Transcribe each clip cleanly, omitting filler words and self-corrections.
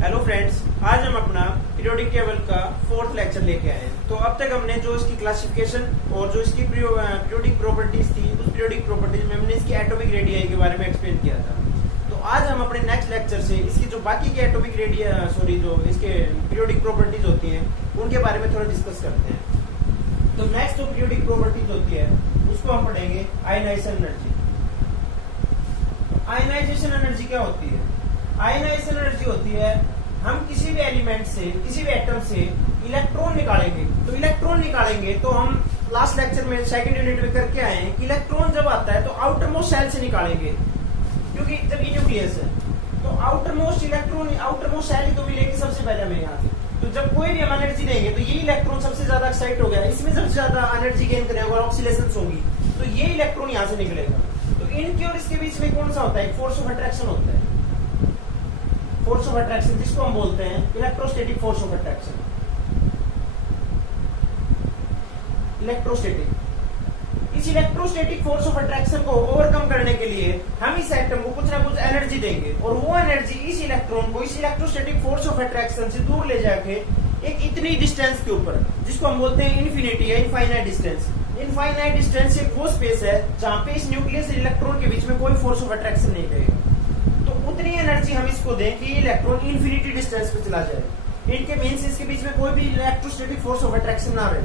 Hello friends, आज हम अपना पीरियोडिक टेबल का 4th लेक्चर लेके आए हैं। तो अब तक हमने जो इसकी क्लासिफिकेशन और जो इसकी पीरियोडिक प्रॉपर्टीज थी, उस पीरियोडिक प्रॉपर्टीज में हमने इसकी एटॉमिक रेडियाई के बारे में एक्सप्लेन किया था। तो आज हम अपने नेक्स्ट लेक्चर से इसकी जो बाकी के एटॉमिक जो इसके पीरियोडिक प्रॉपर्टीज होती हैं उनके बारे में थोड़ा डिस्कस करते हैं। तो नेक्स्ट जो पीरियोडिक प्रॉपर्टीज होती है उसको हम पढ़ेंगे आयनाइजेशन एनर्जी। आयनाइजेशन एनर्जी क्या होती है? आयनाइजेशन एनर्जी होती है हम किसी भी एलिमेंट से, किसी भी एटम से इलेक्ट्रॉन निकालेंगे। तो इलेक्ट्रॉन निकालेंगे तो हम लास्ट लेक्चर में सेकंड यूनिट में करके आए हैं कि इलेक्ट्रॉन जब आता है तो आउटर मोस्ट सेल से निकालेंगे, क्योंकि जब ये न्यूक्लियस है तो outermost electron, outermost shell ही तो मिलेगी सबसे पहले हमें यहाँ से। तो जब कोई भी हम एनर्जी देंगे तो ये इलेक्ट्रॉन सबसे ज्यादा एक्साइट हो गया, इसमें सबसे ज्यादा एनर्जी गेन करेगा और ऑक्सीलेशंस होंगी, तो ये इलेक्ट्रॉन यहाँ से निकलेगा। तो इनके और इसके बीच में कौन सा होता है? फोर्स ऑफ अट्रैक्शन होता है। फोर्स ऑफ अट्रैक्शन जिसको हम बोलते हैं electrostatic force of attraction. Electrostatic, इस इलेक्ट्रोस्टैटिक फोर्स ऑफ अट्रैक्शन को ओवरकम करने के लिए हम इस एटम को कुछ ना कुछ एनर्जी देंगे और वो एनर्जी इस इलेक्ट्रॉन को इस इलेक्ट्रोस्टैटिक फोर्स ऑफ अट्रैक्शन से दूर ले जाके एक इतनी डिस्टेंस के ऊपर, जिसको हम बोलते हैं इन्फिनिटी या इनफाइनाइट डिस्टेंस। इनफाइनाइट डिस्टेंस एक वो स्पेस है जहां पे इस न्यूक्लियस इलेक्ट्रॉन के बीच में कोई फोर्स ऑफ अट्रैक्शन नहीं रहेगा। तो उतनी एनर्जी हम इसको दें कि ये इलेक्ट्रॉन इन्फिनिटी डिस्टेंस पे चला जाए, इनके मींस इसके बीच में कोई भी इलेक्ट्रोस्टैटिक फोर्स ऑफ अट्रैक्शन ना रहे।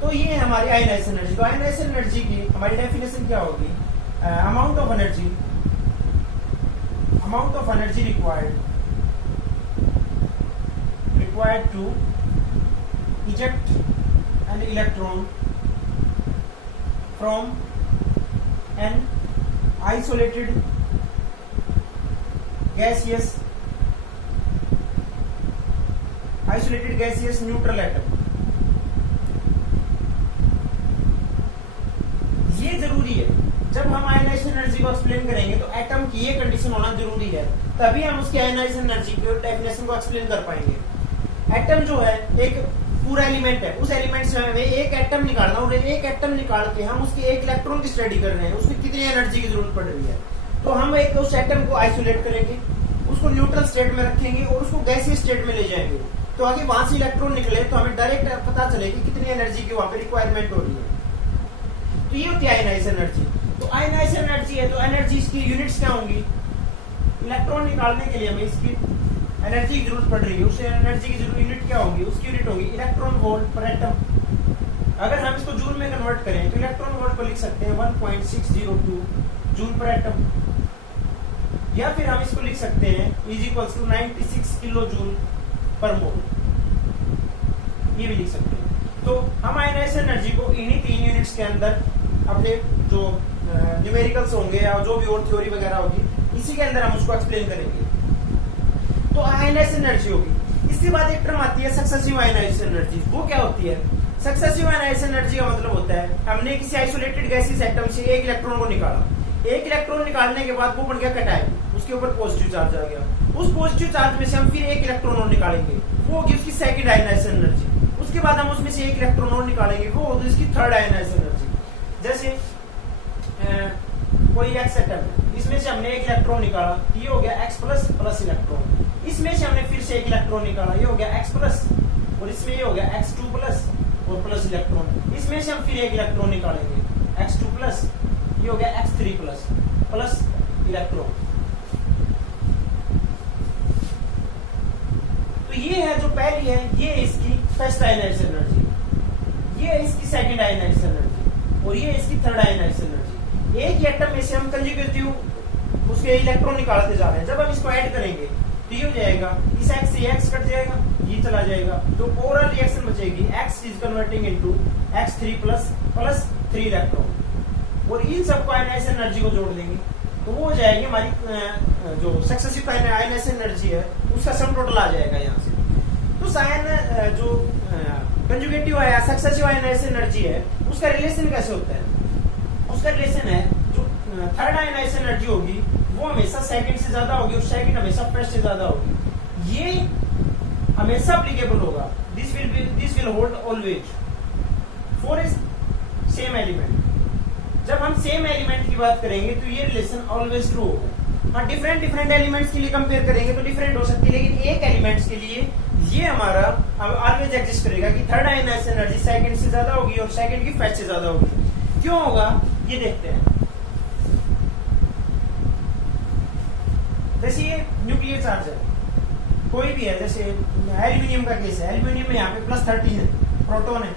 तो ये है हमारी आयनाइजेशन एनर्जी। तो आयनाइजेशन एनर्जी की हमारी डेफिनेशन क्या होगी? Amount of energy, amount of energy required to eject an electron from an isolated gaseous neutral atom। ये जरूरी है, जब हम आयनाइजेशन एनर्जी को एक्सप्लेन करेंगे तो एटम की ये कंडीशन होना जरूरी है, तभी हम उसकी आयनाइजेशन एनर्जी की डेफिनेशन को एक्सप्लेन कर पाएंगे। एटम जो है एक पूरा एलिमेंट है, उस एलिमेंट से हमें एक एटम निकालना और एक एटम निकाल के हम उसके एक इलेक्ट्रॉन की स्टडी कर रहे हैं, उसमें कितनी एनर्जी की जरूरत पड़ रही है। तो हम एक उस एटम को आइसोलेट करेंगे, उसको न्यूट्रल स्टेट में रखेंगे और उसको गैसीय स्टेट में ले जाएंगे, तो आगे वहां से इलेक्ट्रॉन निकले तो हमें डायरेक्ट पता चले कि कितनी एनर्जी की वहां पे रिक्वायरमेंट हो रही है। तो ये होती है आयनाइजेशन एनर्जी। तो आयनाइजेशन एनर्जी है तो एनर्जी की यूनिट्स क्या होंगी? इलेक्ट्रॉन निकालने के लिए हमें इसकी एनर्जी की जरूरत पड़ रही है, उस एनर्जी की जरूरत यूनिट क्या होगी? उसकी यूनिट होगी इलेक्ट्रॉन वोल्ट पर एटम। अगर हम इसको जूल में कन्वर्ट करें तो इलेक्ट्रॉन वोल्ट को लिख सकते हैं 1.602 जूल पर एटम, या फिर हम इसको लिख सकते हैं is equals to 96 kilo joule per mole, ये भी लिख सकते हैं। तो हम आयनाइजेशन एनर्जी को इन्हीं 3 यूनिट्स के अंदर अपने जो न्यूमेरिकल्स होंगे या जो भी और थ्योरी वगैरह होगी इसी के अंदर हम उसको एक्सप्लेन करेंगे। तो आयनाइजेशन एनर्जी होगी। इसके बाद एक टर्म आती है सक्सेसिव आयनाइजेशन एनर्जी। वो क्या होती है? सक्सेसिव आयनाइजेशन एनर्जी का मतलब होता है हमने किसी आइसोलेटेड गैसीय एटम से एक इलेक्ट्रॉन को निकाला, एक इलेक्ट्रॉन निकालने के बाद वो बन गया कैटायन, उसके ऊपर पॉजिटिव चार्ज आ गया, उस पॉजिटिव चार्ज में से हम फिर एक इलेक्ट्रॉन और निकालेंगे, वो होगी उसकी सेकंड आयनाइजेशन एनर्जी। उसके बाद हम उसमें से एक इलेक्ट्रॉन और निकालेंगे, वो होगी उसकी थर्ड आयनाइजेशन एनर्जी। जैसे कोई एक्स एटम है, इसमें से हमने एक इलेक्ट्रॉन निकाला, ये हो गया एक्स प्लस प्लस इलेक्ट्रॉन। इसमें से हमने फिर से एक इलेक्ट्रॉन निकाला, ये हो गया एक्स प्लस, और इसमें ये हो गया x2 प्लस और प्लस इलेक्ट्रॉन। इसमें से हम फिर एक इलेक्ट्रॉन निकालेंगे x2 प्लस, ये हो गया x3 प्लस प्लस इलेक्ट्रॉन। तो ये है जो पहली है, ये इसकी फर्स्ट आयनाइजेशन एनर्जी, ये इसकी सेकंड आयनाइजेशन एनर्जी और ये इसकी थर्ड आयनाइजेशन एनर्जी। एक ही एटम में से हम कंजुगेटिव उसके इलेक्ट्रॉन निकालते जा रहे हैं, जब हम इसको ऐड करेंगे तो ये हो जाएगा, इस x से x कट जाएगा, ये चला जाएगा, तो ओवरऑल रिएक्शन बचेगी x is converting into x3 plus plus 3 electron, और इन सबको आयनाइजेशन एनर्जी को जोड़ देंगे तो वो हो जाएगी हमारी जो सक्सेसिव आयनाइजेशन एनर्जी है उसका सम टोटल आ जाएगा यहाँ से। तो साइन जो कंजुगेटिव है सक्सेसिव आयनाइजेशन एनर्जी है उसका रिलेशन कैसे होता है? उसका रिलेशन है जो थर्ड आयनाइजेशन एनर्जी होगी वो हमेशा सेकंड से ज्यादा होगी और सेकंड हमेशा फर्स्ट से ज्यादा होगी। ये हमेशा एप्लीकेबल होगा, this will hold always for a same element. जब हम सेम एलिमेंट की बात करेंगे तो ये रिलेशन ऑलवेज ट्रू होगा। हाँ, डिफरेंट डिफरेंट एलिमेंट्स के लिए कंपेयर करेंगे तो डिफरेंट हो सकती है, लेकिन एक एलिमेंट्स के लिए ये हमारा ऑलवेज एग्जिस्ट करेगा कि थर्ड आयनाइजेशन एनर्जी सेकंड से ज्यादा होगी और सेकंड की फर्स्ट से ज्यादा होगी। क्यों होगा ये देखते हैं। जैसे ये न्यूक्लियर चार्ज है, कोई भी है, जैसे एल्यूमिनियम का केस है, एल्यूमिनियम में यहाँ पे +30 है प्रोटॉन है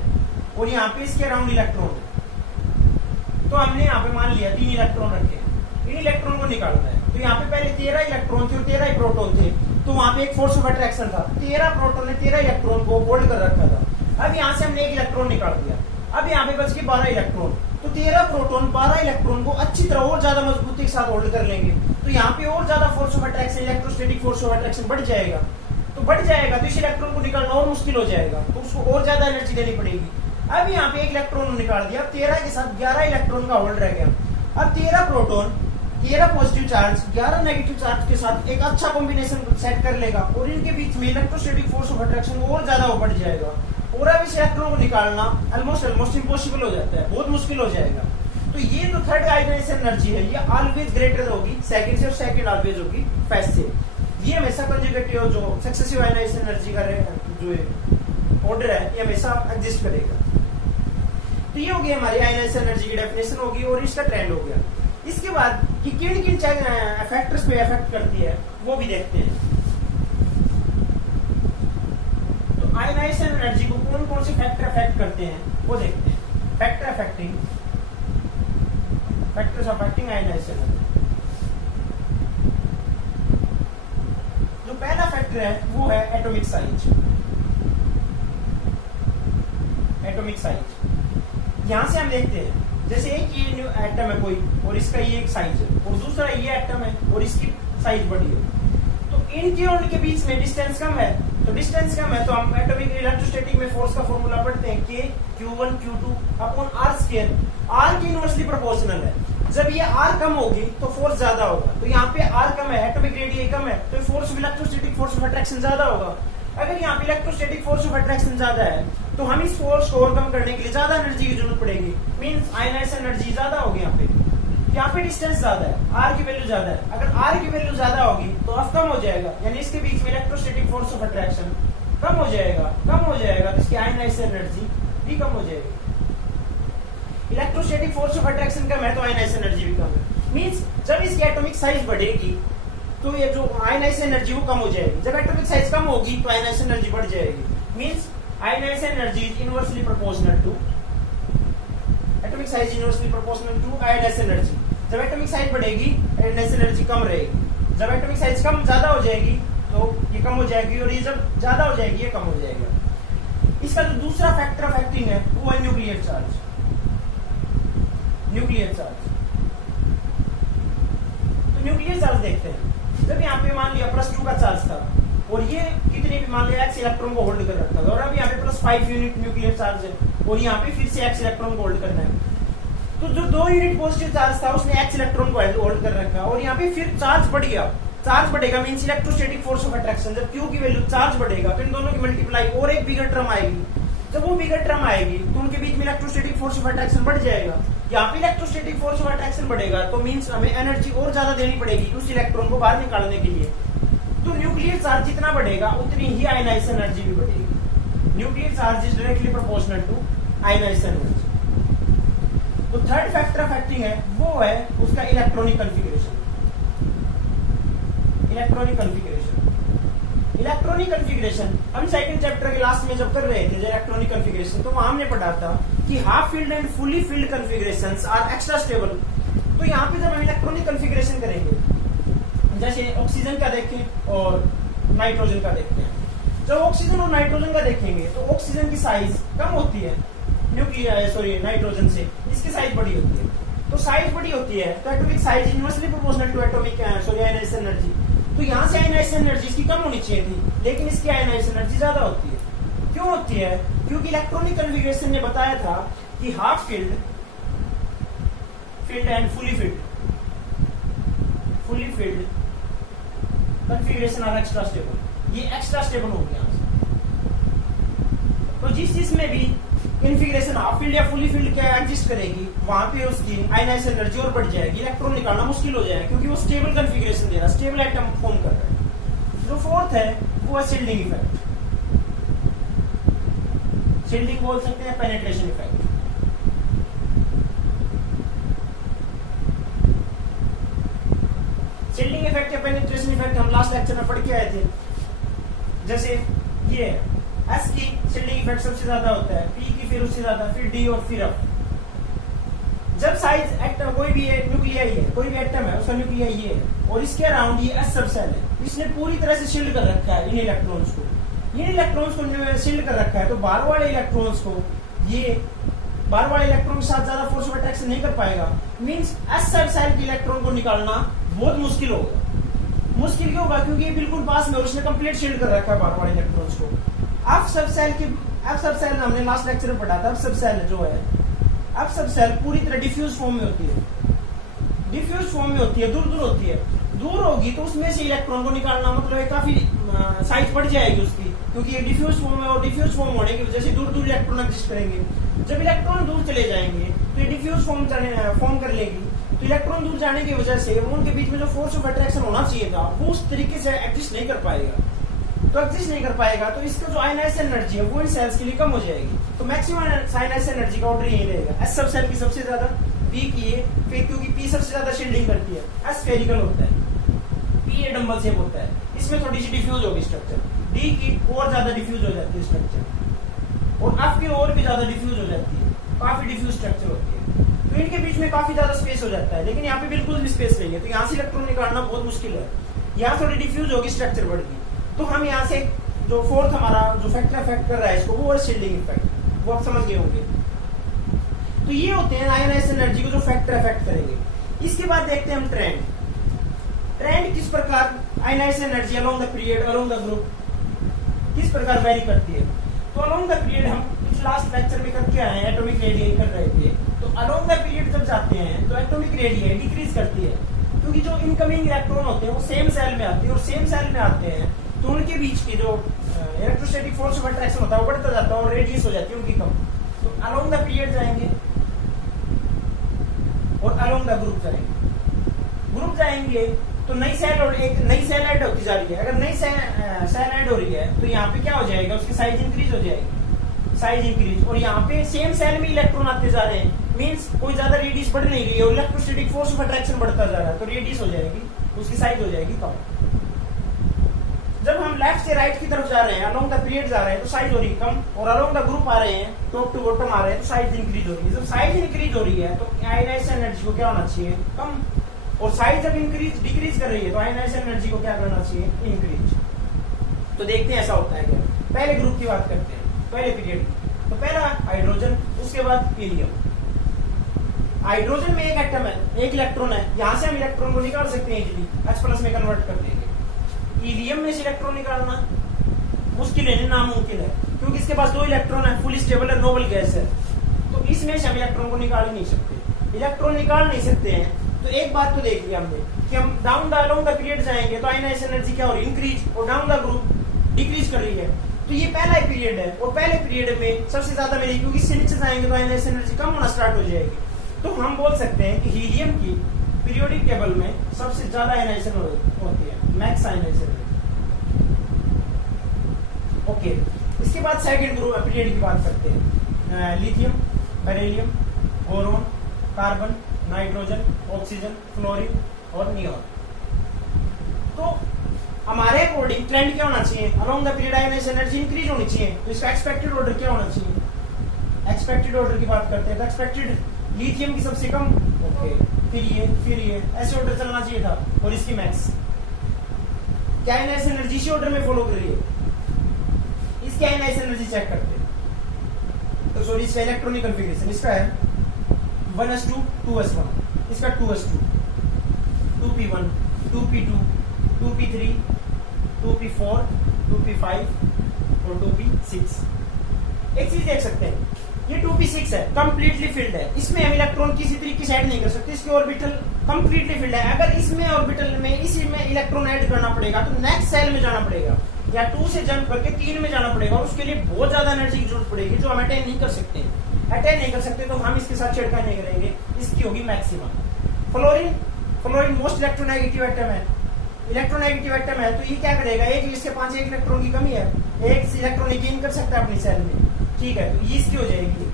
और यहाँ पे इसके अराउंड इलेक्ट्रॉन है। तो हमने यहाँ पे मान लिया 3 इलेक्ट्रॉन रखे हैं, इन इलेक्ट्रॉन को निकालना है। तो यहाँ पे पहले 13 इलेक्ट्रॉन थे और 13 ही प्रोटॉन थे, तो वहां पे एक फोर्स ऑफ अट्रैक्शन था। 13 प्रोटॉन ने 13 इलेक्ट्रॉन को होल्ड कर रखा था। अब यहाँ से हमने 1 इलेक्ट्रॉन निकाल दिया, अब यहाँ पे बच गए 12 इलेक्ट्रॉन। तो 13 प्रोटॉन 12 इलेक्ट्रॉन को अच्छी तरह और ज्यादा मजबूती के साथ होल्ड कर लेंगे, तो यहाँ पे और ज्यादा force of attraction, electrostatic force of attraction बढ़ जाएगा। तो बढ़ जाएगा तो इस इलेक्ट्रॉन को निकालना और मुश्किल हो जाएगा, तो उसको और ज्यादा एनर्जी देनी पड़ेगी। अब यहाँ पे 1 इलेक्ट्रॉन निकाल दिया, 13 के साथ 11 इलेक्ट्रॉन का होल्ड रह गया। अब 13 proton 13 positive charge 11 negative charge के साथ एक अच्छा कॉम्बिनेशन सेट कर लेगा और इनके बीच में इलेक्ट्रोस्टैटिक फोर्स ऑफ अट्रैक्शन और ज्यादा बढ़ जाएगा और अब इस इलेक्ट्रॉन को निकालना ऑलमोस्ट इम्पॉसिबल हो जाता है, बहुत मुश्किल हो जाएगा। तो ये जो थर्ड आयनाइजेशन एनर्जी है ये ऑलवेज ग्रेटर होगी सेकंड से और सेकंड ऑलवेज होगी फर्स्ट से। ये हमेशा कंजुगेटिव जो सक्सेसिव आयनाइजेशन एनर्जी का जो ऑर्डर है ये हमेशा एग्जिस्ट करेगा। तो ये होगी हमारी आयनाइजेशन एनर्जी की डेफिनेशन होगी और इसका ट्रेंड हो गया। इसके बाद कि किन किन फैक्टर्स पे इफेक्ट करती है वो भी देखते हैं। तो आयनाइजेशन एनर्जी को कौन कौन से फैक्टर अफेक्ट करते हैं वो देखते हैं। Factors affecting ionization energy. जो पहला फैक्टर है वो है एटॉमिक साइज। एटॉमिक साइज यहां से हम देखते हैं, जैसे एक ये एटम है कोई और इसका ये एक साइज है और दूसरा ये एटम है और इसकी साइज बड़ी है, तो इनके और इनके बीच में डिस्टेंस कम है। तो डिस्टेंस कम है तो हम एटॉमिक इलेक्ट्रोस्टैटिक में फोर्स का फॉर्मूला पढ़ते हैं K Q1 Q2 upon R²। R की इनवर्सली प्रोपोर्शनल है। जब ये R कम होगी तो फोर्स ज्यादा होगा, तो यहाँ पे R कम है, एटॉमिक रेडियस कम है, तो force of electrostatic force of attraction ज्यादा होगा। अगर यहाँ पे इलेक्ट्रोस्टैटिक फोर्स ऑफ अट्रैक्शन ज्यादा है तो हम इस फोर्स को ओवरकम करने के लिए ज्यादा एनर्जी की जरूरत पड़ेगी, मींस आयनाइजेशन एनर्जी ज्यादा होगी। यहाँ पे डिस्टेंस ज्यादा है, R की वैल्यू ज्यादा है। अगर R की वैल्यू ज्यादा होगी तो F कम हो जाएगा, यानी इसके बीच में इलेक्ट्रोस्टैटिक फोर्स ऑफ अट्रैक्शन कम हो जाएगा तो इसकी आयनाइजेशन एनर्जी भी कम हो जाएगी। इलेक्ट्रोस्टैटिक फोर्स ऑफ अट्रैक्शन कम है तो आयनाइजेशन एनर्जी भी कम है, मींस जब इसकी एटॉमिक साइज बढ़ेगी तो ये जो आयनाइजेशन एनर्जी वो कम हो जाएगी। जब एटॉमिक साइज कम होगी तो आयनाइजेशन एनर्जी बढ़ जाएगी, means ionization energy is inversely proportional to atomic size inversely proportional to ionization energy. जब एटॉमिक साइज बढ़ेगी आयनाइजेशन एनर्जी कम रहेगी, जब एटॉमिक साइज कम ज्यादा हो जाएगी तो ये कम हो जाएगी और ये जब ज्यादा हो जाएगी ये कम हो जाएगा। इसका जो दूसरा फैक्टर अफेक्टिंग है वो है न्यूक्लियर चार्ज। न्यूक्लियर चार्ज तो न्यूक्लियर चार्ज देखते हैं। जब यहाँ पे मान लिया +2 का चार्ज था और ये कितने भी मान लिया x इलेक्ट्रॉन को होल्ड कर रखा था और अब यहाँ पे +5 यूनिट न्यूक्लियर चार्ज है और यहाँ पे फिर से x इलेक्ट्रॉन को होल्ड करना है, तो जो 2 यूनिट पॉजिटिव चार्ज था उसने x इलेक्ट्रॉन को होल्ड कर रखा और यहाँ पे फिर चार्ज बढ़ गया। चार्ज बढ़ेगा means electrostatic force of attraction. जब Q की वैल्यू चार्ज बढ़ेगा तो इन दोनों की मल्टीप्लाई और एक बिगर टर्म आएगी। जब वो बिगर टर्म आएगी तो उनके बीच में इलेक्ट्रोस्टैटिक फोर्स ऑफ अट्रैक्शन बढ़ जाएगा। यहाँ पे इलेक्ट्रोस्टैटिक फोर्स ऑफ अट्रैक्शन बढ़ेगा तो मींस हमें एनर्जी और ज्यादा देनी पड़ेगी उस इलेक्ट्रॉन को बाहर निकालने के लिए। तो न्यूक्लियर चार्ज जितना बढ़ेगा उतनी ही आयनाइजेशन एनर्जी भी बढ़ेगी। Nuclear charge is directly proportional to ionization energy. तो थर्ड फैक्टर अफेक्टिंग है वो है उसका इलेक्ट्रॉनिक कॉन्फ़िगरेशन। इलेक्ट्रॉनिक कॉन्फ़िगरेशन हम सेकंड चैप्टर के लास्ट में जब कर रहे थे इलेक्ट्रॉनिक कॉन्फ़िगरेशन, तो वहां हमने पढ़ा था कि half filled and fully filled configurations are extra stable. तो यहाँ पे जब हम इलेक्ट्रॉनिक कॉन्फ़िगरेशन करेंगे, जैसे ऑक्सीजन का देखें और नाइट्रोजन का देखते हैं। जब ऑक्सीजन और नाइट्रोजन का देखेंगे तो ऑक्सीजन की साइज कम होती है नाइट्रोजन से, इसकी साइज बड़ी होती है। तो साइज बड़ी होती है तो atomic size inversely proportional to atomic ionization energy. तो यहाँ से आयनाइजेशन एनर्जी इसकी कम होनी चाहिए थी, लेकिन इसकी आयनाइजेशन एनर्जी ज्यादा होती है। क्यों होती है? क्योंकि इलेक्ट्रॉनिक कॉन्फ़िगरेशन ने बताया था कि half filled and fully filled configuration are extra stable. ये एक्स्ट्रा स्टेबल हो गया। तो जिस चीज में भी कॉन्फ़िगरेशन हाफ फील्ड या फुली फील्ड क्या एग्जिस्ट करेगी, वहां पे उसकी आयनाइजेशन एनर्जी और बढ़ जाएगी, इलेक्ट्रॉन निकालना मुश्किल हो जाएगा क्योंकि वो स्टेबल कॉन्फ़िगरेशन दे रहा है, स्टेबल एटम फॉर्म कर रहा है। जो फोर्थ है वो है शील्डिंग इफेक्ट। शील्डिंग बोल सकते हैं पेनिट्रेशन इफेक्ट। शील्डिंग इफेक्ट या पेनिट्रेशन इफेक्ट हम लास्ट लेक्चर में पढ़ के आए थे। जैसे ये एस की शील्डिंग इफेक्ट सबसे ज्यादा होता है, पी की फिर उससे ज्यादा, फिर डी और फिर एफ। जब साइज एटम कोई भी न्यूक्लियाई है, कोई भी एटम है उसका न्यूक्लियाई ये है और इसके अराउंड ये एस सब सेल है, इसने पूरी तरह से शील्ड कर रखा है इन इलेक्ट्रॉन्स को। इन इलेक्ट्रॉन्स को शील्ड कर रखा है तो बाहर वाले इलेक्ट्रॉन्स को ये बाहर वाले इलेक्ट्रॉन के साथ ज्यादा फोर्स ऑफ अट्रैक्शन नहीं कर पाएगा। मींस एस सब सेल के इलेक्ट्रॉन को निकालना बहुत मुश्किल होगा। मुश्किल क्यों होगा? क्योंकि ये बिल्कुल पास में और उसने कंप्लीट शील्ड कर रखा है बाहर वाले इलेक्ट्रॉन्स को। एफ सब सेल हमने लास्ट लेक्चर में पढ़ा था। एफ सब सेल जो है, एफ सब सेल पूरी तरह डिफ्यूज फॉर्म में होती है, डिफ्यूज फॉर्म में होती है, दूर दूर होती है। दूर होगी तो उसमें से इलेक्ट्रॉन को निकालना मतलब काफी साइज बढ़ जाएगी उसकी, क्योंकि ये डिफ्यूज फॉर्म है और डिफ्यूज फॉर्म होने की वजह से दूर दूर इलेक्ट्रॉन एग्जिस्ट करेंगे। जब इलेक्ट्रॉन दूर चले जाएंगे तो ये डिफ्यूज फॉर्म कर लेगी, तो इलेक्ट्रॉन दूर जाने की वजह से वो उनके बीच में जो फोर्स ऑफ अट्रैक्शन होना चाहिए था वो उस तरीके से एग्जिस्ट नहीं कर पाएगा। तो एग्जिस्ट नहीं कर पाएगा तो इसका जो आयनाइजेशन एनर्जी है वो इन सेल्स के लिए कम हो जाएगी। तो मैक्सिमम आयनाइजेशन एनर्जी का ऑर्डर यही रहेगा, एस सब सेल की सबसे ज्यादा, पी की है, फिर क्योंकि पी सबसे ज्यादा शील्डिंग करती है, एस स्फेरिकल होता है, पी ये डंबल शेप होता है, इसमें थोड़ी सी डिफ्यूज होगी स्ट्रक्चर, डी की और ज्यादा डिफ्यूज हो जाती है स्ट्रक्चर, और एफ की और भी ज्यादा डिफ्यूज हो जाती है, काफी डिफ्यूज स्ट्रक्चर होती है। तो इनके बीच में काफी ज्यादा स्पेस हो जाता है, लेकिन यहाँ पे बिल्कुल भी स्पेस नहीं है, तो यहाँ से इलेक्ट्रॉन निकालना बहुत मुश्किल है। यहाँ थोड़ी डिफ्यूज होगी, स्ट्रक्चर बढ़ गई। तो हम यहाँ से जो फोर्थ हमारा जो फैक्टर अफेक्ट कर रहा है इसको, वो है शील्डिंग इफेक्ट, वो आप समझ गए होंगे। तो ये होते हैं आयनाइजेशन एनर्जी को जो फैक्टर अफेक्ट करेंगे। इसके बाद देखते हैं हम ट्रेंड। ट्रेंड किस प्रकार ionization energy along the period, along the group किस प्रकार वेरी करती है। तो अलोंग द पीरियड हम इस लास्ट लेक्चर में करके आए हैं, एटॉमिक रेडियस कर रहे थे। तो अलोंग द पीरियड जब जाते हैं तो एटॉमिक रेडियस डिक्रीज करती है, क्योंकि जो इनकमिंग इलेक्ट्रॉन होते हैं वो सेम सेल में आते हैं, और सेम सेल में आते हैं तो उनके बीच की जो इलेक्ट्रोस्टैटिक फोर्स ऑफ अट्रैक्शन होता है वो बढ़ता जाता है और रेडियस हो जाती है उनकी कम। तो अलोंग द पीरियड जाएंगे और अलोंग द ग्रुप जाएंगे। ग्रुप जाएंगे तो नई सेल और एक नई सेल ऐड होती जा रही है। अगर नई सेल ऐड हो रही है तो यहाँ पे क्या हो जाएगा, उसकी साइज इंक्रीज हो जाएगी, साइज इंक्रीज। और यहाँ पे सेम सेल में इलेक्ट्रॉन आते जा रहे हैं, मींस कोई ज्यादा रेडियस बढ़ नहीं रही है और इलेक्ट्रोस्टैटिक फोर्स ऑफ अट्रैक्शन बढ़ता जा रहा है, तो रेडियस हो जाएगी, उसकी साइज हो जाएगी कम। जब हम लेफ्ट से राइट की तरफ जा रहे हैं, अलोंग द पीरियड जा रहे हैं तो साइज हो रही है कम, और अलोंग द ग्रुप आ रहे हैं, टॉप टू बॉटम आ रहे हैं तो साइज इंक्रीज हो रही है। जब साइज इंक्रीज हो रही है तो आयनाइजेशन एनर्जी को क्या होना चाहिए, कम, और साइज जब डिक्रीज कर रही है तो आयनाइजेशन एनर्जी को क्या करना चाहिए, इंक्रीज। तो देखते हैं ऐसा होता है क्या। पहले ग्रुप की बात करते हैं, पहले पीरियड की। तो पहला हाइड्रोजन, उसके बाद हीलियम। हाइड्रोजन में एक एटम है, एक इलेक्ट्रॉन है, यहाँ से हम इलेक्ट्रॉन को निकाल सकते हैं इजीली, H+ में कन्वर्ट कर देंगे। हीलियम में से इलेक्ट्रॉन निकालना मुश्किल है, नामुमकिन है, क्योंकि इसके पास 2 इलेक्ट्रॉन है, फुल स्टेबल है, नोबल गैस है, तो इसमें से हम इलेक्ट्रॉन को निकाल ही नहीं सकते। इलेक्ट्रॉन निकाल नहीं सकते हैं तो एक बात तो देख लिया हमने कि हम down the along the period जाएंगे तो आयनाइजेशन एनर्जी क्या हो रही है, इंक्रीज, और डाउन द ग्रुप डिक्रीज कर रही है। तो ये पहला ही पीरियड है और पहले पीरियड में सबसे ज्यादा मिलेगी, क्योंकि इससे नीचे जाएंगे तो आयनाइजेशन एनर्जी कम होना स्टार्ट हो जाएगी। तो हम बोल सकते हैं कि हीलियम की पीरियोडिक टेबल में सबसे ज्यादा आयनाइजेशन होती है, मैक्स आयनाइजेशन। ओके, इसके बाद सेकंड ग्रुप पीरियड की बात करते हैं। Lithium, beryllium, boron, carbon, nitrogen, oxygen, fluorine और नियॉन। तो हमारे अकॉर्डिंग ट्रेंड क्या होना चाहिए, along the period ionization energy increase होनी चाहिए। तो इसका एक्सपेक्टेड ऑर्डर क्या होना चाहिए, एक्सपेक्टेड ऑर्डर की बात करते हैं तो एक्सपेक्टेड लिथियम की सबसे कम, ओके, फिर ये ऐसे ऑर्डर चलना चाहिए था, और इसकी मैक्स। क्या आयनाइजेशन एनर्जी इसी ऑर्डर में फॉलो कर रही है, इसकी आयनाइजेशन एनर्जी चेक करते हैं। तो सॉरी, इसका इलेक्ट्रॉनिक कॉन्फ़िगरेशन इसका है 1s2 2s1, इसका 2s2 2p1 2p2 2p3 2p4 2p5 और 2p6। एक चीज देख सकते हैं, ये 2p6 है, कंप्लीटली फिल्ड है, इसमें हम इलेक्ट्रॉन किसी तरीके से ऐड नहीं कर सकते, इसके ऑर्बिटल कंप्लीटली फिल्ड है। अगर इसमें ऑर्बिटल में इसी में इलेक्ट्रॉन ऐड करना पड़ेगा तो नेक्स्ट सेल में जाना पड़ेगा, या 2 से जंप करके 3 में जाना पड़ेगा, और उसके लिए बहुत ज्यादा एनर्जी की जरूरत पड़ेगी जो हम अटेन नहीं कर सकते। अटेन नहीं कर सकते तो हम इसके साथ छिड़काव नहीं करेंगे, इसकी होगी maximum. Fluorine most electronegative atom है, इलेक्ट्रोनेगेटिव एटम है, तो ये क्या करेगा, एक इसके 5 एक इलेक्ट्रॉन की कमी है, एक इलेक्ट्रॉन गेन कर सकता है अपनी सेल में, ठीक है, तो ये इसकी हो जाएगी।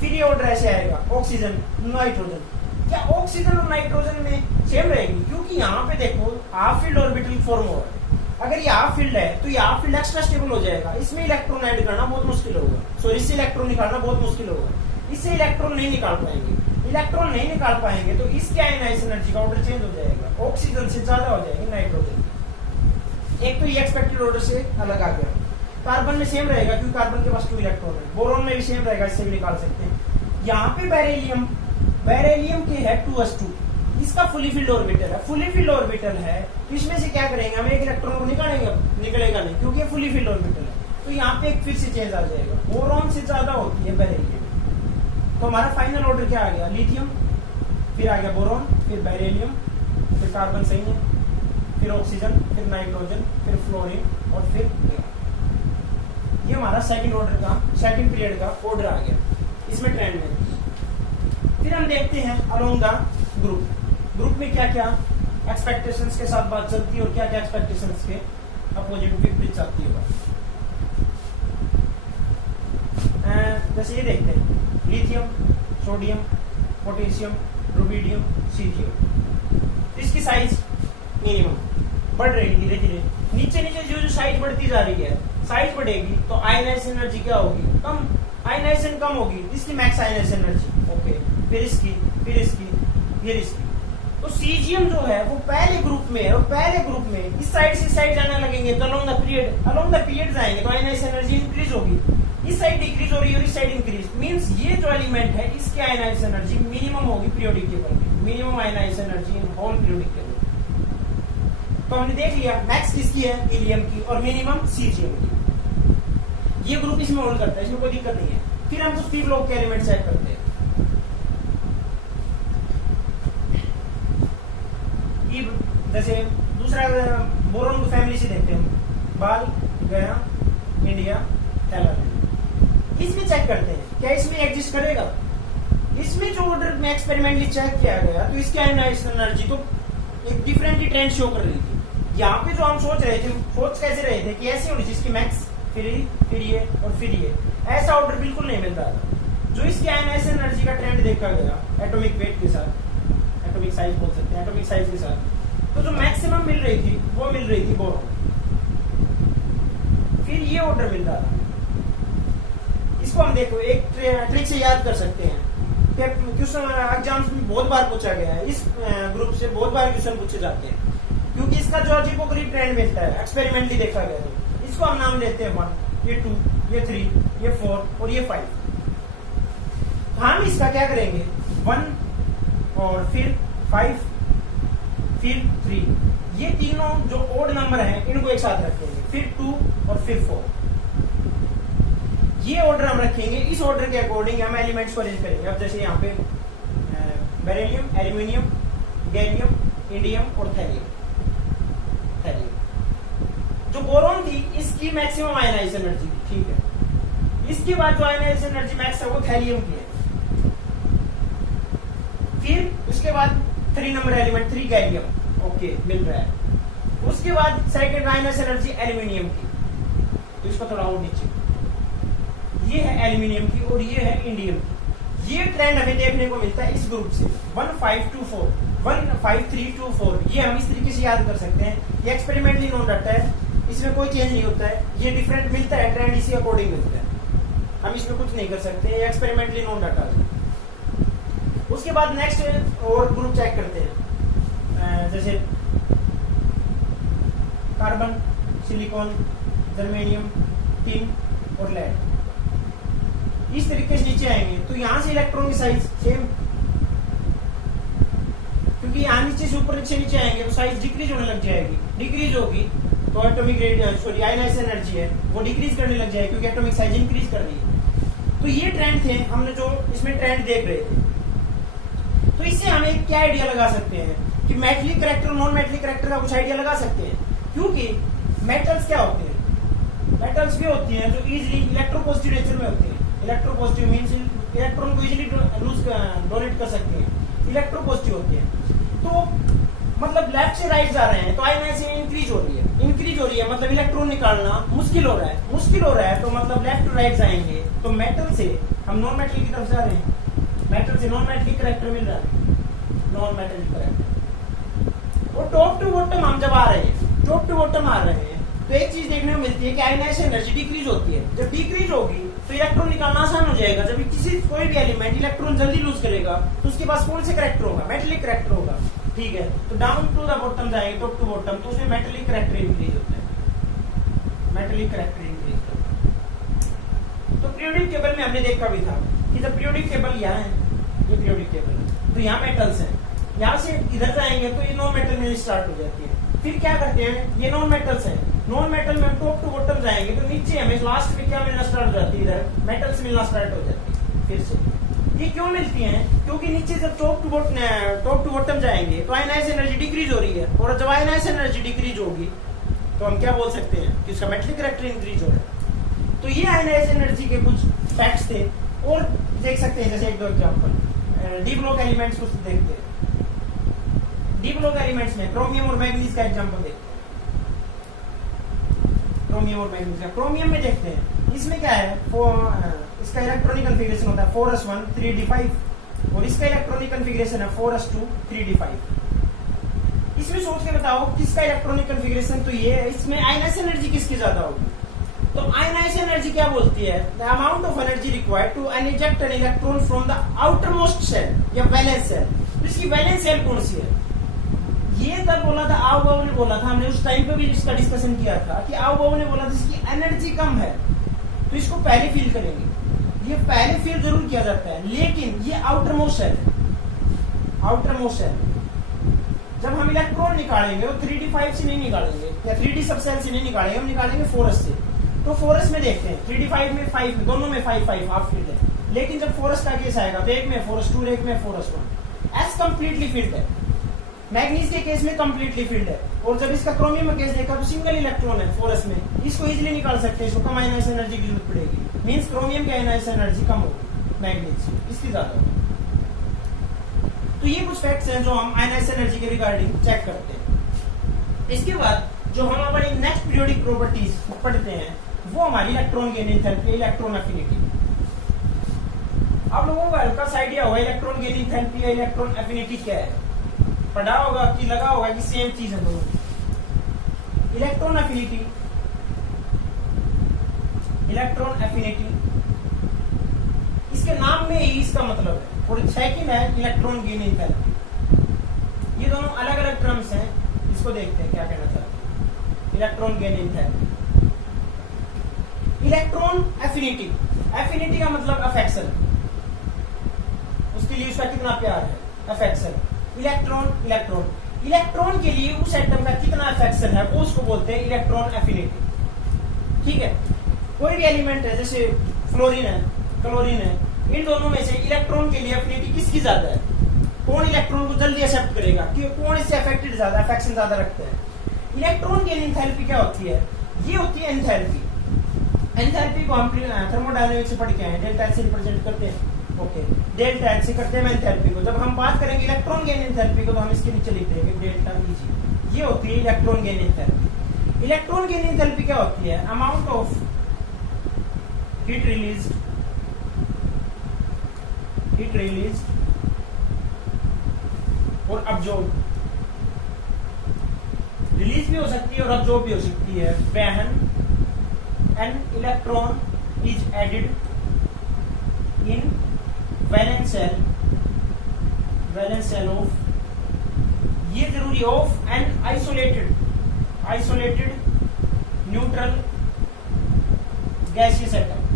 फिर ये ऑर्डर ऐसे आएगा, ऑक्सीजन, नाइट्रोजन। क्या ऑक्सीजन और नाइट्रोजन में सेम रहेगी? क्योंकि यहाँ पे देखो हाफ फील्ड ऑर्बिटल फॉर्म हो रहा है। अगर ये हाफ फील्ड है तो ये हाफ फील्ड एक्स्ट्रा स्टेबल हो जाएगा, इसमें इलेक्ट्रॉन ऐड करना बहुत मुश्किल होगा, सॉरी इससे इलेक्ट्रॉन निकालना बहुत मुश्किल होगा, इससे इलेक्ट्रॉन नहीं निकाल पाएंगे। इलेक्ट्रॉन नहीं निकाल पाएंगे तो इसके आयनाइजेशन एनर्जी का ऑर्डर चेंज हो जाएगा, ऑक्सीजन से ज्यादा हो जाएगी नाइट्रोजन। एक तो ये एक्सपेक्टेड ऑर्डर से अलग आ गया। कार्बन में सेम रहेगा क्योंकि कार्बन के पास 2 इलेक्ट्रॉन है। बोरोन में भी सेम रहेगा, इससे भी निकाल सकते हैं। यहाँ पे बेरिलियम के है 2s2, इसका फुली फिल्ड ऑर्बिटल है। फुली फिल्ड ऑर्बिटल है तो इसमें से क्या करेंगे, हम एक इलेक्ट्रॉन को निकलेगा नहीं क्योंकि ये फुली फिल्ड ऑर्बिटल है, तो यहाँ पे एक फिर से चेंज आ जाएगा, बोरोन से ज्यादा होती है बेरिलियम। तो हमारा फाइनल ऑर्डर क्या आ गया, लिथियम, फिर आ गया बोरोन, फिर बेरिलियम, फिर कार्बन सही है, फिर ऑक्सीजन, फिर नाइट्रोजन, फिर फ्लोरीन और फिर नियॉन। ये हमारा सेकंड पीरियड का ऑर्डर आ गया, इसमें ट्रेंड में। फिर हम देखते हैं अलोंग द ग्रुप में क्या क्या एक्सपेक्टेशंस के साथ बात चलती है और क्या क्या एक्सपेक्टेशंस के अपोजिट विपरीत चलती है। जैसे ये देखते हैं, lithium, sodium, potassium, rubidium, caesium, इसकी साइज मिनिमम बढ़ रही है धीरे धीरे, नीचे नीचे जो साइज बढ़ती जा रही है, साइज बढ़ेगी तो आयनाइजेशन एनर्जी क्या होगी, कम, आयनाइजेशन कम होगी, इसकी मैक्स आयनाइजेशन एनर्जी, ओके, फिर इसकी, फिर इसकी, फिर इसकी। तो सीजियम जो है वो पहले ग्रुप में है, और पहले ग्रुप में इस साइड से इस साइड जाने लगेंगे तो अलोंग द पीरियड जाएंगे तो आयनाइजेशन एनर्जी इंक्रीज होगी, इस साइड डिक्रीज हो रही है और इस साइड इंक्रीज, मींस ये जो एलिमेंट है इसकी आयनाइजेशन एनर्जी मिनिमम होगी पीरियोडिक टेबल में, minimum ionization energy in whole periodic table. तो हमने देख लिया मैक्स किसकी है, हीलियम की, और मिनिमम सीजियम की। ये ग्रुप इसमें होल्ड करता है, इसमें कोई दिक्कत नहीं है। फिर हम तो स्पीड लॉ के एलिमेंट सेट करते हैं। जैसे दूसरा बोरोन की फैमिली से देखते हैं, बाल, गया, इंडिया, थैलालैंड। इसमें चेक करते हैं क्या इसमें एग्जिस्ट करेगा। इसमें जो ऑर्डर में एक्सपेरिमेंटली चेक किया गया तो इसकी आयनाइजेशन एनर्जी तो एक डिफरेंट ही ट्रेंड शो कर रही थी। यहाँ पे जो हम सोच रहे थे, सोच कैसे रहे थे कि ऐसी होनी जिसकी मैक्स, फिर ये और फिर ये, ऐसा ऑर्डर बिल्कुल नहीं मिल रहा था। जो इसकी आयनाइजेशन एनर्जी का ट्रेंड देखा गया एटॉमिक वेट के साथ, एटॉमिक साइज बोल सकते हैं, एटॉमिक साइज के साथ, तो जो मैक्सिमम मिल रही थी वो मिल रही थी बोरोन, फिर ये ऑर्डर मिल रहा था। इसको हम देखो एक ट्रिक से याद कर सकते हैं, क्वेश्चन एग्जाम्स में बहुत बार पूछा गया है, इस ग्रुप से बहुत बार क्वेश्चन पूछे जाते हैं क्योंकि इसका जो अजीब करीब ट्रेंड मिलता है, एक्सपेरिमेंटली देखा गया। तो इसको हम नाम देते हैं 1, ये 2, ये 3, ये 4 और ये 5। हम इसका क्या करेंगे, 1 और फिर 5 फिर 3, ये तीनों जो ओड नंबर हैं इनको एक साथ रखेंगे, फिर 2 और फिर 4। ये ऑर्डर हम रखेंगे, इस ऑर्डर के अकॉर्डिंग हम एलिमेंट्स को अरेंज करेंगे। अब जैसे यहाँ पे बेरिलियम, एल्यूमिनियम, गैलियम, इंडियम और थैलियम। जो बोरोन थी इसकी मैक्सिमम आयनाइजेशन एनर्जी थी, ठीक है। इसके बाद जो आयनाइजेशन एनर्जी मैक्स है वो थैलियम की है। फिर उसके बाद 3 नंबर एलिमेंट 3 गैलियम, ओके, मिल रहा है। उसके बाद सेकंड आयनाइजेशन एनर्जी एल्यूमिनियम की, तो इसको थोड़ा और नीचे, ये है एल्यूमिनियम की और ये है इंडियम की। ये ट्रेंड हमें देखने को मिलता है इस ग्रुप से 1, 5, 2, 4, 1, 5, 3, 2, 4। ये हम इस तरीके से याद कर सकते हैं। ये एक्सपेरिमेंटली नोन डाटा है, इसमें कोई चेंज नहीं होता है, ये डिफरेंट मिलता है, ट्रेंड इसी अकॉर्डिंग मिलता है, हम इसमें कुछ नहीं कर सकते, ये एक्सपेरिमेंटली नोन डाटा है। उसके बाद नेक्स्ट और ग्रुप चेक करते हैं, जैसे कार्बन, सिलिकॉन, जर्मेनियम, टिन और लेड। इस तरीके से नीचे आएंगे तो यहां से इलेक्ट्रॉन की साइज सेम, क्योंकि यहाँ नीचे से ऊपर नीचे आएंगे तो साइज डिक्रीज होने लग जाएगी, डिक्रीज होगी तो एटॉमिक सॉरी आयनाइजेशन एनर्जी है वो डिक्रीज करने लग जाएगी क्योंकि एटॉमिक साइज इंक्रीज कर रही है। तो ये ट्रेंड थे, हमने जो इसमें ट्रेंड देख रहे थे। तो इससे हम एक क्या आइडिया लगा सकते हैं कि मेटलिक करैक्टर और नॉन मेटलिक करैक्टर का कुछ आइडिया लगा सकते हैं, क्योंकि मेटल्स क्या होते हैं, मेटल्स भी होती हैं जो इजीली इलेक्ट्रोपॉजिटिव नेचर में होती हैं। इलेक्ट्रोपॉजिटिव मींस इलेक्ट्रॉन को इजीली डोनेट कर सकती हैं, इलेक्ट्रोपॉजिटिव होती है। तो मतलब लेफ्ट से राइट जा रहे हैं तो आयनाइजेशन इंक्रीज हो रही है, मतलब इलेक्ट्रॉन निकालना मुश्किल हो रहा है, तो मतलब लेफ्ट टू राइट जाएंगे तो मेटल से हम नॉन मेटल की तरफ जा रहे हैं, मेटल से नॉन मेटल करेक्टर मिल रहा है, नॉन मेटल करेक्टर। और टॉप टू बॉटम हम जब आ रहे हैं तो एक चीज देखने को मिलती है कि आयनाइजेशन एनर्जी डिक्रीज होती है। जब डिक्रीज होगी तो इलेक्ट्रॉन निकालना आसान हो जाएगा। जब कोई भी एलिमेंट इलेक्ट्रॉन जल्दी लूज करेगा तो उसके पास कौन से करेक्टर होगा, मेटलिक करेक्टर होगा, ठीक है। तो डाउन टू द बॉटम जाएंगे, टॉप टू बॉटम, तो उसमें मेटलिक करेक्टर इंक्रीज होता है, मेटलिक करेक्टर इंक्रीज होता है। तो पीरियोडिक टेबल में हमने देखा भी था कि जब पीरियोडिक टेबल यहाँ है, ये पीरियोडिक टेबल, तो यहाँ मेटल्स हैं, यहाँ से इधर जाएंगे तो ये नॉन मेटल में स्टार्ट हो जाती है। फिर क्या करते हैं, ये नॉन मेटल्स हैं, नॉन मेटल में टॉप टू बॉटम जाएंगे तो नीचे हमें लास्ट में क्या मिलना स्टार्ट हो जाती है, इधर मेटल्स मिलना स्टार्ट हो जाती है। फिर से ये क्यों मिलती हैं, क्योंकि नीचे जब टॉप टू बॉटम जाएंगे तो आयनाइजेशन एनर्जी डिक्रीज हो रही है, और जब आयनाइजेशन एनर्जी डिक्रीज होगी तो हम क्या बोल सकते हैं कि उसका मेटलिक करेक्टर इंक्रीज हो रहा है। तो ये आयनाइजेशन एनर्जी के कुछ फैक्ट्स थे। और देख सकते हैं जैसे एक दो एग्जांपल, डी ब्लॉक एलिमेंट्स कुछ देखते हैं। डी ब्लॉक एलिमेंट्स में क्रोमियम और मैग्नीज का एग्जांपल देखते हैं। क्रोमियम और मैग्नीज का, क्रोमियम में देखते हैं इसमें क्या है, इसका इलेक्ट्रॉनिक कॉन्फ़िगरेशन होता है 4s1 3d5 और इसका इलेक्ट्रॉनिक कॉन्फ़िगरेशन है 4s2 3d5। इसमें सोच के बताओ किसका इलेक्ट्रॉनिक कॉन्फ़िगरेशन, तो ये है, इसमें आयनाइजेशन एनर्जी किसकी ज्यादा होगी। तो आयनाइजेशन एनर्जी क्या बोलती है, the amount of energy required to eject an electron from the outermost shell या वैलेंस सेल। तो इसकी वैलेंस सेल कौन सी है, ये तब बोला था आओ बाबू ने बोला था, हमने उस टाइम पे भी इसका डिस्कशन किया था कि आओ बाबू ने बोला था इसकी एनर्जी कम है तो इसको पहले फील करेंगे। ये पहले फील जरूर किया जाता है, लेकिन ये आउटर मोस्ट सेल, जब हम इलेक्ट्रॉन निकालेंगे तो 3d5 से नहीं निकालेंगे या 3d सब सेल से नहीं निकालेंगे, हम निकालेंगे 4s से। तो 4s में देखते हैं 3d5 में 5 में दोनों में 5 हाफ फील्ड है, लेकिन जब 4s का केस आएगा तो एक में 4s2 एक में 4s1। एस कंप्लीटली फील्ड है, मैग्नीज के केस में कंप्लीटली फील्ड है। और जब इसका क्रोमियम में केस देखा तो सिंगल इलेक्ट्रॉन है 4s में, इसको इजीली निकाल सकते हैं, इसको कम आयनाइजेशन एनर्जी की जरूरत पड़ेगी, मींस क्रोमियम की आयनाइजेशन एनर्जी कम होगी मैग्नीज से, इसकी ज्यादा होगी। तो ये कुछ फैक्ट्स हैं जो हम आयनाइजेशन एनर्जी के रिगार्डिंग चेक करते हैं। इसके बाद जो हम हमारी नेक्स्ट पीरियोडिक प्रॉपर्टीज पढ़ते हैं वो हमारी electron gain enthalpy, electron affinity. आप लोगों को हल्का सा आइडिया होगा इलेक्ट्रॉन गेन एंथैल्पी या इलेक्ट्रॉन एफिनिटी क्या है, पढ़ा होगा कि लगा होगा कि सेम चीज है दोनों। इलेक्ट्रॉन एफिनिटी, इसके नाम में ही इसका मतलब है। और सेकंड है इलेक्ट्रॉन गेन एंथैल्पी। ये दोनों अलग अलग टर्म्स हैं, इसको देखते हैं क्या कहना चाहते हैं। Electron gain enthalpy, electron affinity, affinity का मतलब अफेक्शन, उसके लिए उसका कितना प्यार है, अफेक्शन। इलेक्ट्रॉन के लिए उस एटम का कितना अफेक्शन है वो उसको बोलते हैं इलेक्ट्रॉन एफिनिटी, ठीक है। कोई भी एलिमेंट है जैसे फ्लोरीन है, क्लोरीन है, इन दोनों में से इलेक्ट्रॉन के लिए एफिनिटी किसकी ज्यादा है, कौन इलेक्ट्रॉन को जल्दी एक्सेप्ट करेगा, कि कौन इससे अफेक्टेड ज्यादा, अफेक्शन ज्यादा रखते हैं। इलेक्ट्रॉन गेन एंथैल्पी क्या होती है, ये होती है एंथैल्पी। एंथैल्पी को हम थर्मोडायनामिक्स से पढ़ के आए, डेल्टा एच से रिप्रेजेंट करते हैं, ओके, डेल्टा एच से करते हैं एंथैल्पी को। जब हम बात करेंगे इलेक्ट्रॉन गेन एंथैल्पी को तो हम इसके नीचे लिख देंगे डेल्टा ईजी। ये होती है electron gain enthalpy. Electron gain enthalpy क्या होती है, अमाउंट ऑफ हीट रिलीज्ड और अब्जॉर्ब, रिलीज भी हो सकती है और अब्जॉर्ब भी हो सकती है, when an electron is added in valence shell of, ये जरूरी, of an isolated neutral gaseous atom,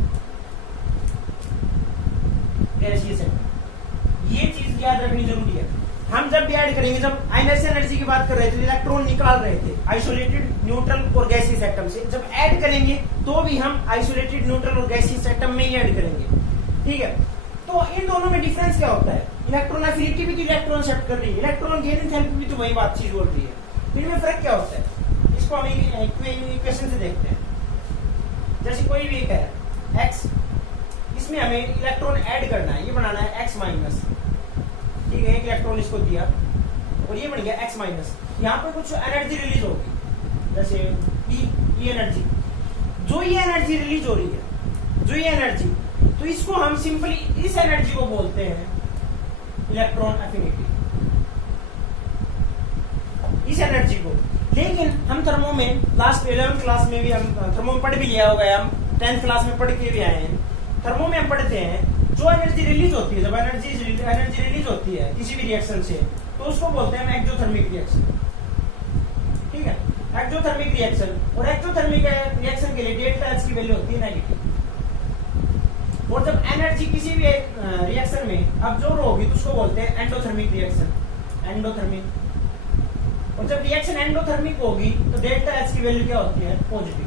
ये चीज याद रखनी जरूरी है। हम जब भी ऐड करेंगे, जब आयनाइजेशन एनर्जी की बात कर रहे थे, इलेक्ट्रॉन निकाल रहे थे आइसोलेटेड न्यूट्रल और गैसियस एटम से, जब ऐड करेंगे तो भी हम आइसोलेटेड न्यूट्रल और गैसियस एटम में ही ऐड करेंगे, ठीक है। तो इन दोनों में डिफरेंस क्या होता है, इलेक्ट्रॉन एफिनिटी भी तो इलेक्ट्रॉन एक्सेप्ट कर रही है, इलेक्ट्रॉन गेन एंथैल्पी भी तो वही बात चीज बोल रही है, इनमें फर्क क्या होता है, इसको हम इक्वेशन से देखते हैं। जैसे कोई भी एक है x, इसमें हमें इलेक्ट्रॉन ऐड करना है, ये बनाना है x माइनस, ठीक है, एक इलेक्ट्रॉन इसको दिया और ये बन गया x माइनस। यहाँ पे कुछ एनर्जी रिलीज होगी, जैसे ई एनर्जी, जो ये एनर्जी रिलीज हो रही है, जो ये एनर्जी, तो इसको हम सिंपली इस एनर्जी को बोलते हैं इलेक्ट्रॉन एफिनिटी, इस एनर्जी को। लेकिन हम थर्मो में लास्ट 11th क्लास में भी हम थर्मो में पढ़ भी लिया होगा, हम 10th क्लास में पढ़ के भी आए हैं। थर्मो में हम पढ़ते हैं जो एनर्जी रिलीज होती है, जब एनर्जी रिलीज होती है किसी भी रिएक्शन से, तो उसको बोलते हैं हम एक्सोथर्मिक रिएक्शन, ठीक है, एक्सोथर्मिक रिएक्शन। और एक्सोथर्मिक रिएक्शन के लिए डेल्टा एच की वैल्यू होती है नेगेटिव। और जब एनर्जी किसी भी रिएक्शन में अब्जॉर्ब होगी तो उसको बोलते हैं एंडोथर्मिक रिएक्शन, एंडोथर्मिक। और जब रिएक्शन एंडोथर्मिक होगी तो डेल्टा एच की वैल्यू क्या होती है, पॉजिटिव।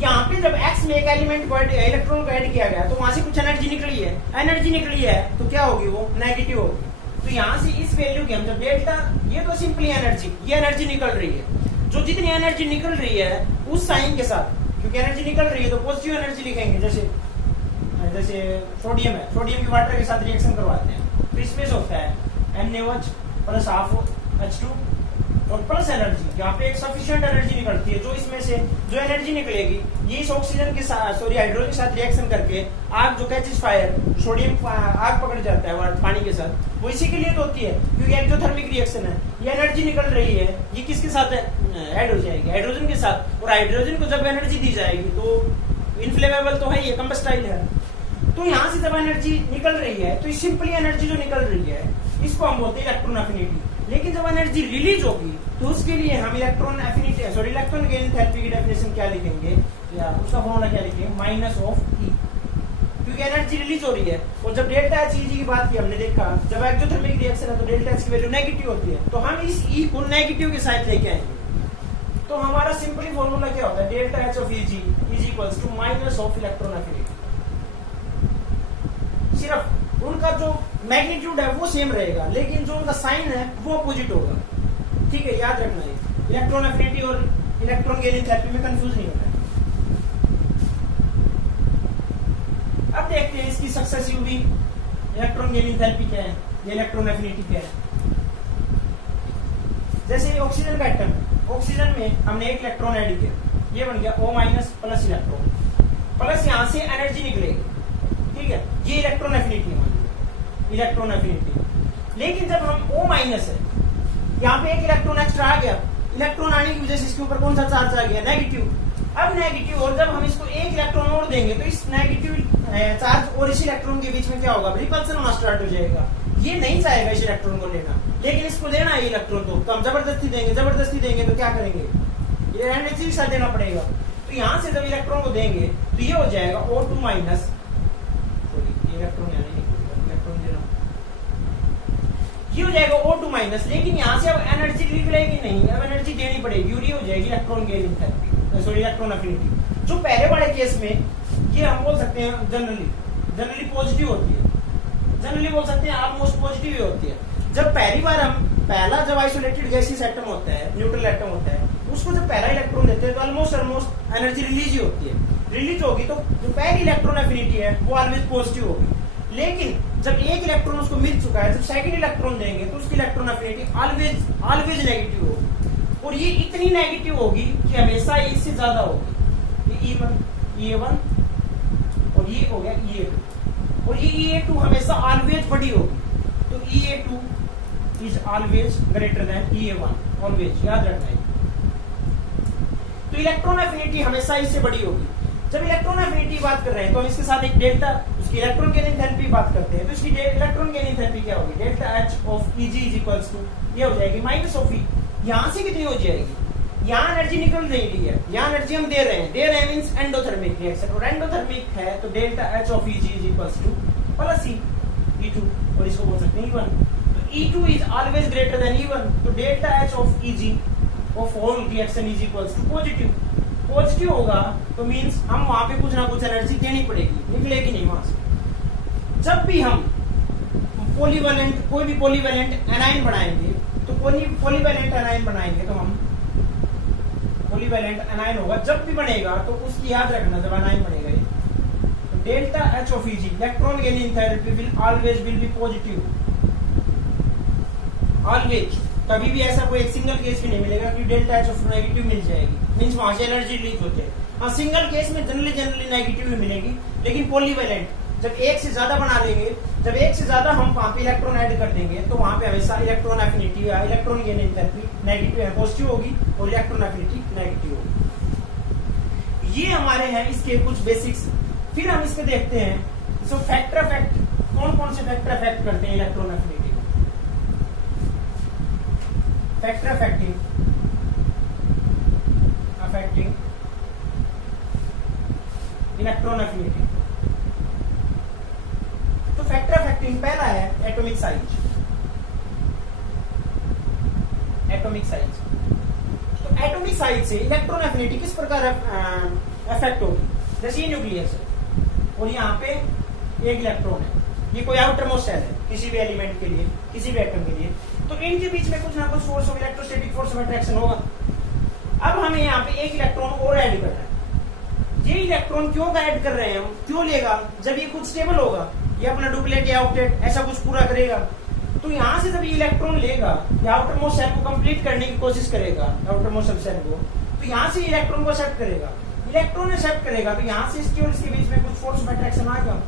यहाँ पे जब एक्स में एक एलिमेंट को इलेक्ट्रॉन को ऐड किया गया तो वहां से कुछ एनर्जी निकली है, एनर्जी निकली है तो क्या होगी, वो नेगेटिव होगी। तो यहाँ से इस वैल्यू की हम जब डेल्टा, ये तो सिंपली एनर्जी, ये एनर्जी निकल रही है, जो जितनी एनर्जी निकल रही है उस साइन के साथ, क्योंकि एनर्जी निकल रही है तो पॉजिटिव एनर्जी लिखेंगे। जैसे सोडियम है, सोडियम की वाटर के साथ रिएक्शन करवाते हैं तो इसमें से होता है NaOH प्लस हाफ H2 और प्लस एनर्जी, यहाँ पे एक सफिशिएंट एनर्जी निकलती है। जो इसमें से जो एनर्जी निकलेगी ये इस ऑक्सीजन के साथ, सॉरी हाइड्रोजन के साथ रिएक्शन करके आग जो कैचेस फायर, सोडियम आग पकड़ जाता है पानी के साथ, वो इसी के लिए तो होती है, क्योंकि एक्सोथर्मिक रिएक्शन है। ये एनर्जी निकल रही है, ये किसके साथ ऐड हो जाएगी, हाइड्रोजन के साथ। और हाइड्रोजन को जब एनर्जी दी जाएगी तो इनफ्लेमेबल तो है, ये कंबस्टाइल है। तो यहाँ से जब एनर्जी निकल रही है तो सिंपली एनर्जी जो निकल रही है इसको हम बोलते हैं इलेक्ट्रॉन एफिनिटी। लेकिन जब एनर्जी रिलीज होगी तो उसके लिए हम electron affinity, sorry electron gain enthalpy की डेफिनेशन क्या लिखेंगे, या उसका फॉर्मूला क्या लिखेंगे, माइनस ऑफ ई, क्योंकि एनर्जी रिलीज हो रही है। और जब डेल्टा एच ई की बात की हमने देखा, जब एक्सोथर्मिक रिएक्शन है तो डेल्टा एच की वैल्यू नेगेटिव होती है, तो हम इस ई को नेगेटिव के साथ लेके आएंगे। तो हमारा सिंपली फॉर्मूला क्या होता है, delta H of Eg is equals to minus of electron affinity. सिर्फ उनका जो मैग्नीट्यूड है वो सेम रहेगा, लेकिन जो उनका साइन है वो अपोजिट होगा, ठीक है, याद रखना है। इलेक्ट्रॉन एफिनिटी और इलेक्ट्रॉन गेन एंथैल्पी में कंफ्यूज नहीं होना है। अब देखते हैं इसकी सक्सेसिव भी, इलेक्ट्रॉन गेन एंथैल्पी क्या है, ये इलेक्ट्रॉन एफिनिटी क्या है। जैसे ऑक्सीजन का एटम है, ऑक्सीजन में हमने एक इलेक्ट्रॉन ऐड किया, ये बन गया O minus plus electron, plus यहाँ से एनर्जी निकलेगी, ठीक है, ये इलेक्ट्रॉन एफिनिटी है, इलेक्ट्रॉन एफिनिटी। लेकिन जब हम O माइनस है, यहाँ पे एक इलेक्ट्रॉन एक्स्ट्रा आ गया, इलेक्ट्रॉन आने की वजह से इसके ऊपर कौन सा चार्ज आ गया, नेगेटिव। अब नेगेटिव, और जब हम इसको एक इलेक्ट्रॉन और देंगे तो इस नेगेटिव चार्ज और इस इलेक्ट्रॉन के बीच में क्या होगा, रिपल्सन होना स्टार्ट हो जाएगा। ये नहीं चाहेगा इस इलेक्ट्रॉन को लेना, लेकिन इसको लेना है इलेक्ट्रॉन को, तो हम जबरदस्ती देंगे तो क्या करेंगे, ये एनर्जी के साथ देना पड़ेगा। तो यहाँ से जब इलेक्ट्रॉन को देंगे तो ये हो जाएगा O2 माइनस, इलेक्ट्रॉन ये हो जाएगा O2 माइनस। लेकिन यहाँ से अब एनर्जी निकलेगी नहीं, अब एनर्जी देनी पड़ेगी, यूरी हो जाएगी electron gain enthalpy, sorry electron affinity. जो पहले वाले केस में ये हम बोल सकते हैं जनरली पॉजिटिव होती है, जनरली बोल सकते हैं ऑलमोस्ट पॉजिटिव ही होती है। जब पहली बार हम जब आइसोलेटेड गैसियस एटम होता है, न्यूट्रल एटम होता है, उसको जब पहला इलेक्ट्रॉन देते हैं तो ऑलमोस्ट एनर्जी रिलीज ही होती है। रिलीज होगी तो जो पहली इलेक्ट्रॉन एफिनिटी है वो ऑलवेज पॉजिटिव होगी। लेकिन जब एक इलेक्ट्रॉन उसको मिल चुका है, जब सेकंड इलेक्ट्रॉन देंगे तो उसकी इलेक्ट्रॉन एफिनिटी ऑलवेज नेगेटिव होगी, और ये इतनी नेगेटिव होगी कि हमेशा इससे ज्यादा होगी। ये E1 और ये हो गया E2, और ये E2 हमेशा ऑलवेज बड़ी होगी, तो E2 is always greater than E1, always, याद रखना है। तो इलेक्ट्रॉन एफिनिटी हमेशा इससे बड़ी होगी। जब इलेक्ट्रॉन एफिनिटी बात कर रहे हैं तो हम इसके साथ एक डेल्टा, उसकी इलेक्ट्रॉन गेन एंथैल्पी बात करते हैं, तो इसकी इलेक्ट्रॉन गेन एंथैल्पी क्या होगी, delta H of Eg is equals to, ये हो जाएगी माइनस ऑफ E। यहाँ से कितनी हो जाएगी, यहाँ एनर्जी निकल रही है, यहाँ एनर्जी हम दे रहे हैं मींस एंडोथर्मिक रिएक्शन, और एंडोथर्मिक है तो delta H of Eg is equals two plus E2, और इसको बोल सकते हैं E1। तो E2 is always greater than E1, तो delta H of Eg of whole reaction is equals to positive. Positive होगा तो मींस हम वहां पे कुछ ना कुछ एनर्जी देनी पड़ेगी, निकलेगी नहीं वहां से। जब भी हम पॉलीवैलेंट, कोई भी पॉलीवैलेंट एनायन बनाएंगे, तो पॉलीवैलेंट एनायन बनाएंगे तो हम पॉलीवैलेंट एनायन होगा जब भी बनेगा तो उसकी याद रखना जब एनायन बनेगा ये, तो delta H of Eg electron gain enthalpy will always will be positive, always, कभी भी ऐसा कोई एक सिंगल केस भी नहीं मिलेगा कि डेल्टा एच ऑफ नेगेटिव मिल जाएगी, मींस वहां से एनर्जी लीक हो जाए। हाँ, सिंगल केस में जनरली नेगेटिव ही मिलेगी, लेकिन पॉलीवैलेंट जब एक से ज्यादा बना लेंगे, जब एक से ज्यादा हम वहां पे इलेक्ट्रॉन ऐड कर देंगे तो वहां पे हमेशा इलेक्ट्रॉन एफिनिटी या electron gain enthalpy negative positive होगी और इलेक्ट्रॉन एफिनिटी नेगेटिव होगी। ये हमारे हैं इसके कुछ बेसिक्स। फिर हम इसके देखते हैं सो फैक्टर इफेक्ट, कौन कौन से फैक्टर इफेक्ट करते हैं electron affinity. Factor affecting electron affinity. तो फैक्टर अफेक्टिंग पहला है एटॉमिक साइज। एटॉमिक साइज, तो एटॉमिक साइज से इलेक्ट्रॉन एफिनिटी किस प्रकार अफेक्ट होगी। जैसे ये न्यूक्लियस है और यहाँ पे एक इलेक्ट्रॉन है, ये कोई आउटर मोस्ट शेल है किसी भी एलिमेंट के लिए, किसी भी एटम के लिए, तो इनके बीच में कुछ ना कुछ force of electrostatic force of attraction होगा। अब हमें यहाँ पे एक इलेक्ट्रॉन और ऐड करना है। ये इलेक्ट्रॉन क्यों ऐड कर रहे हैं हम, क्यों लेगा, जब ये कुछ स्टेबल होगा, ये अपना डुप्लीकेट या आउटेट ऐसा कुछ पूरा करेगा, तो यहाँ से जब ये इलेक्ट्रॉन लेगा या आउटर मोस्ट शेल को कंप्लीट करने की कोशिश करेगा, आउटर मोस्ट शेल को, तो यहाँ से इलेक्ट्रॉन को एक्सेप्ट करेगा, इलेक्ट्रॉन एक्सेप्ट करेगा, तो यहाँ से इसके और इसके बीच में कुछ फोर्स ऑफ अट्रैक्शन आएगा।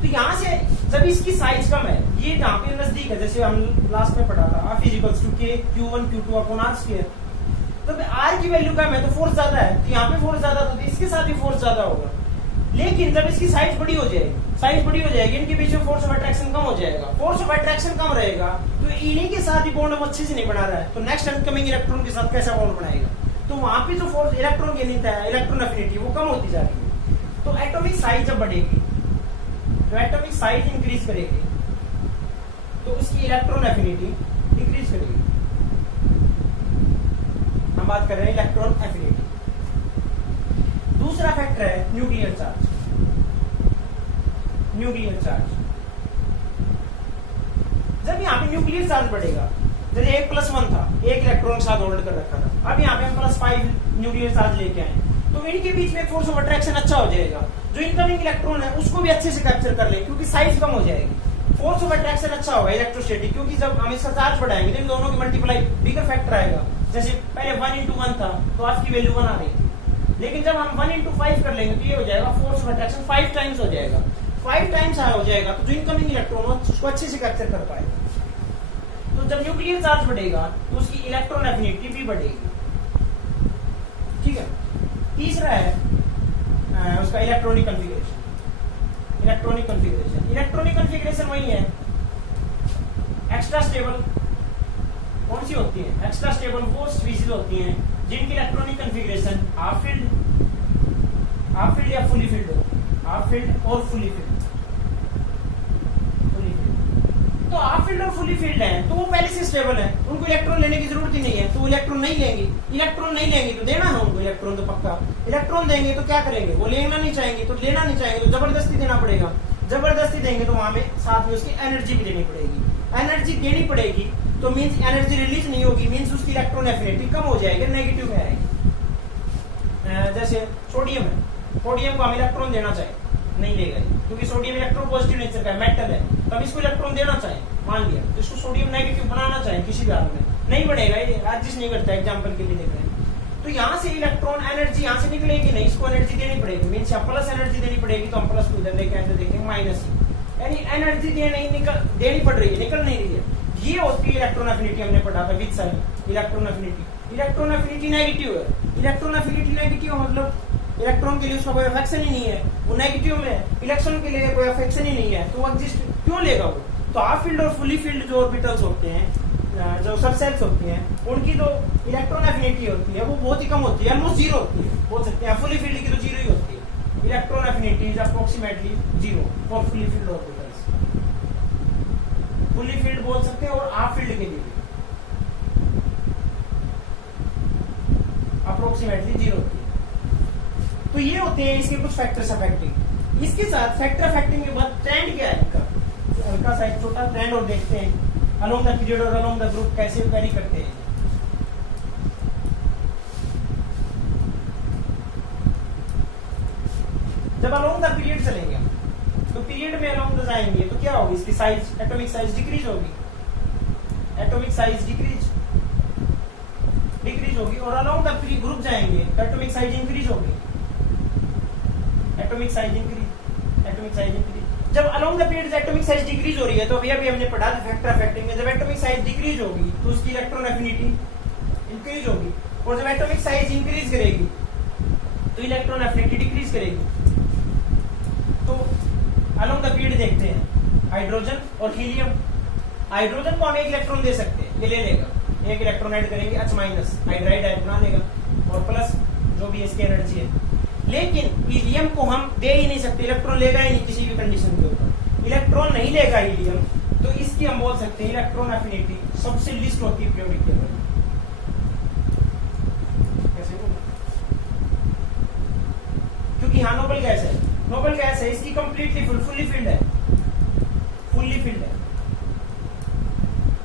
तो यहाँ से जब इसकी साइज कम है, ये जहाँ पे नजदीक है, जैसे हम लास्ट में पढ़ा था F equals to K Q1 Q2 upon R square, तो R की वैल्यू कम है तो फोर्स ज्यादा है, तो यहाँ पे फोर्स ज्यादा, तो इसके साथ भी फोर्स ज्यादा होगा। लेकिन जब इसकी साइज बड़ी हो जाएगी, साइज बड़ी हो जाएगी, इनके बीच में फोर्स ऑफ अट्रैक्शन कम हो जाएगा, फोर्स ऑफ अट्रैक्शन कम रहेगा, तो इन्हीं के साथ ही बॉन्ड हम अच्छे से नहीं बना रहा है, तो नेक्स्ट इनकमिंग इलेक्ट्रॉन के साथ कैसा बॉन्ड बनाएगा, तो वहां पे जो फोर्स इलेक्ट्रॉन गेन है, इलेक्ट्रॉन एफिनिटी वो कम होती जा रही है। तो एटॉमिक साइज जब बढ़ेगी, तो एटॉमिक साइज इंक्रीज करेगी, तो उसकी इलेक्ट्रॉन एफिनिटी डिक्रीज करेगी। हम बात कर रहे हैं इलेक्ट्रॉन एफिनिटी। दूसरा फैक्टर है न्यूक्लियर चार्ज। न्यूक्लियर चार्ज, जब यहाँ पे न्यूक्लियर चार्ज बढ़ेगा, जैसे 1+1 था, एक इलेक्ट्रॉन के साथ होल्ड कर रखा था, अब यहाँ पे हम +5 न्यूक्लियर चार्ज लेके आए, तो इनके बीच में फोर्स ऑफ अट्रैक्शन अच्छा हो जाएगा, जो इनकमिंग इलेक्ट्रॉन है उसको भी अच्छे से कैप्चर कर ले, क्योंकि साइज कम हो जाएगी, फोर्स ऑफ अट्रैक्शन अच्छा होगा इलेक्ट्रोस्टैटिक, क्योंकि जब हम इसका चार्ज बढ़ाएंगे तो इन दोनों की मल्टीप्लाई बिगर फैक्टर आएगा। जैसे पहले 1:1 था तो आपकी वैल्यू 1 आ रही थी, लेकिन जब हम 1:5 कर लेंगे तो ये हो जाएगा फोर्स ऑफ अट्रैक्शन 5 टाइम्स हो जाएगा, 5 टाइम्स हो जाएगा, तो जो इनकमिंग इलेक्ट्रॉन हो उसको अच्छे से कैप्चर कर पाएगा। तो जब न्यूक्लियर चार्ज बढ़ेगा तो उसकी इलेक्ट्रॉन एफिनिटी भी बढ़ेगी। ठीक है। तीसरा है उसका electronic configuration. Electronic configuration, electronic configuration वही है, एक्स्ट्रा स्टेबल कौन सी होती है, एक्स्ट्रा स्टेबल वो स्पीशीज होती हैं जिनकी इलेक्ट्रॉनिक कॉन्फ़िगरेशन हाफ फील्ड या फुली फील्ड होती है, हाफ फील्ड और फुली फील्ड। तो हाफ फील्ड और फुली फील्ड है तो वो पहले से स्टेबल है, उनको इलेक्ट्रॉन लेने की जरूरत ही नहीं है, तो वो इलेक्ट्रॉन नहीं लेंगे, इलेक्ट्रॉन नहीं लेंगे तो देना है उनको इलेक्ट्रॉन, तो पक्का इलेक्ट्रॉन देंगे तो क्या करेंगे, वो लेना नहीं चाहेंगे तो लेना नहीं चाहेंगे तो जबरदस्ती देना पड़ेगा, जबरदस्ती देंगे तो वहां में साथ में उसकी एनर्जी भी देनी पड़ेगी, एनर्जी देनी पड़ेगी तो मींस एनर्जी रिलीज नहीं होगी, मींस उसकी इलेक्ट्रॉन एफिनिटी कम हो जाएगी, नेगेटिव में आएगी। जैसे सोडियम है, सोडियम को हम इलेक्ट्रॉन देना चाहिए, नहीं देगा क्योंकि सोडियम इलेक्ट्रॉन पॉजिटिव नेचर का मेटल है, तो हम इसको इलेक्ट्रॉन देना चाहिए, मान लिया, तो इसको सोडियम नेगेटिव बनाना चाहिए किसी भी हाल में, नहीं बढ़ेगा, ये एडजस्ट नहीं करता, एग्जांपल के लिए देख रहे हैं। तो यहाँ से इलेक्ट्रॉन एनर्जी यहाँ से निकलेगी नहीं, इसको एनर्जी देनी पड़ेगी, मींस प्लस एनर्जी देनी पड़ेगी, तो हम प्लस को इधर लेके आए तो देखेंगे माइनस, यानी एनर्जी देनी पड़ रही है, निकल नहीं रही है। ये होती है इलेक्ट्रॉन एफिनिटी, हमने पढ़ा था with sign electron affinity. Electron affinity negative है, इलेक्ट्रॉन एफिनिटी नेगेटिव मतलब इलेक्ट्रॉन के लिए उसका कोई अफेक्शन ही नहीं है, वो नेगेटिव में, इलेक्ट्रॉन के लिए कोई अफेक्शन ही नहीं है, तो वो एग्जिस्ट क्यों लेगा वो। तो हाफ फील्ड और फुली फील्ड जो ऑर्बिटल्स होते हैं, जो सबसेल्स होती हैं, उनकी जो इलेक्ट्रॉन एफिनिटी होती है वो बहुत ही कम होती है, ऑलमोस्ट जीरो होती है, बोल सकते हैं। फुली फील्ड की तो जीरो ही होती है, electron affinity is approximately zero for fully field orbitals, fully field बोल सकते हैं, और हाफ फील्ड के लिए अप्रोक्सीमेटली जीरो होती है। तो ये होते हैं इसके कुछ फैक्टर्स अफेक्टिंग। इसके साथ फैक्टर अफेक्टिंग के बाद ट्रेंड क्या है इनका, हल्का सा एक छोटा ट्रेंड और देखते हैं, अलोंग द पीरियड और अलोंग द ग्रुप कैसे वेरी करते हैं। जब अलोंग द पीरियड चलेंगे तो पीरियड में अलोंग द जाएंगे तो क्या होगी, इसकी साइज, एटॉमिक साइज डिक्रीज होगी, एटॉमिक साइज डिक्रीज होगी। और अलोंग द ग्रुप जाएंगे तो एटॉमिक साइज इंक्रीज होगी, एटॉमिक साइज इंक्रीज। जब along the period atomic size decrease हो रही है तो अभी हमने पढ़ा था फैक्टर अफेक्टिंग में, जब एटॉमिक साइज डिक्रीज होगी तो उसकी इलेक्ट्रॉन एफिनिटी इंक्रीज होगी, और जब एटॉमिक साइज इंक्रीज करेगी तो इलेक्ट्रॉन एफिनिटी डिक्रीज करेगी। तो अलोंग द पीरियड देखते हैं हाइड्रोजन और हीलियम। हाइड्रोजन को हम एक इलेक्ट्रॉन दे सकते हैं, ये ले लेगा, एक इलेक्ट्रॉन ऐड करेंगे H- हाइड्राइड आयन बना लेगा, और प्लस जो भी इसकी एनर्जी है। लेकिन हीलियम को हम दे ही नहीं सकते, इलेक्ट्रॉन लेगा ही नहीं किसी भी कंडीशन के ऊपर, इलेक्ट्रॉन नहीं लेगा हीलियम, तो इसकी हम बोल सकते हैं इलेक्ट्रॉन एफिनिटी सबसे लिस्ट होती है पीरियोडिक टेबल। कैसे बोलूं, क्योंकि यहाँ नोबल गैस है, नोबल गैस है, इसकी कंप्लीटली फुल्ली फिल्ड है, फुल्ली फिल्ड है।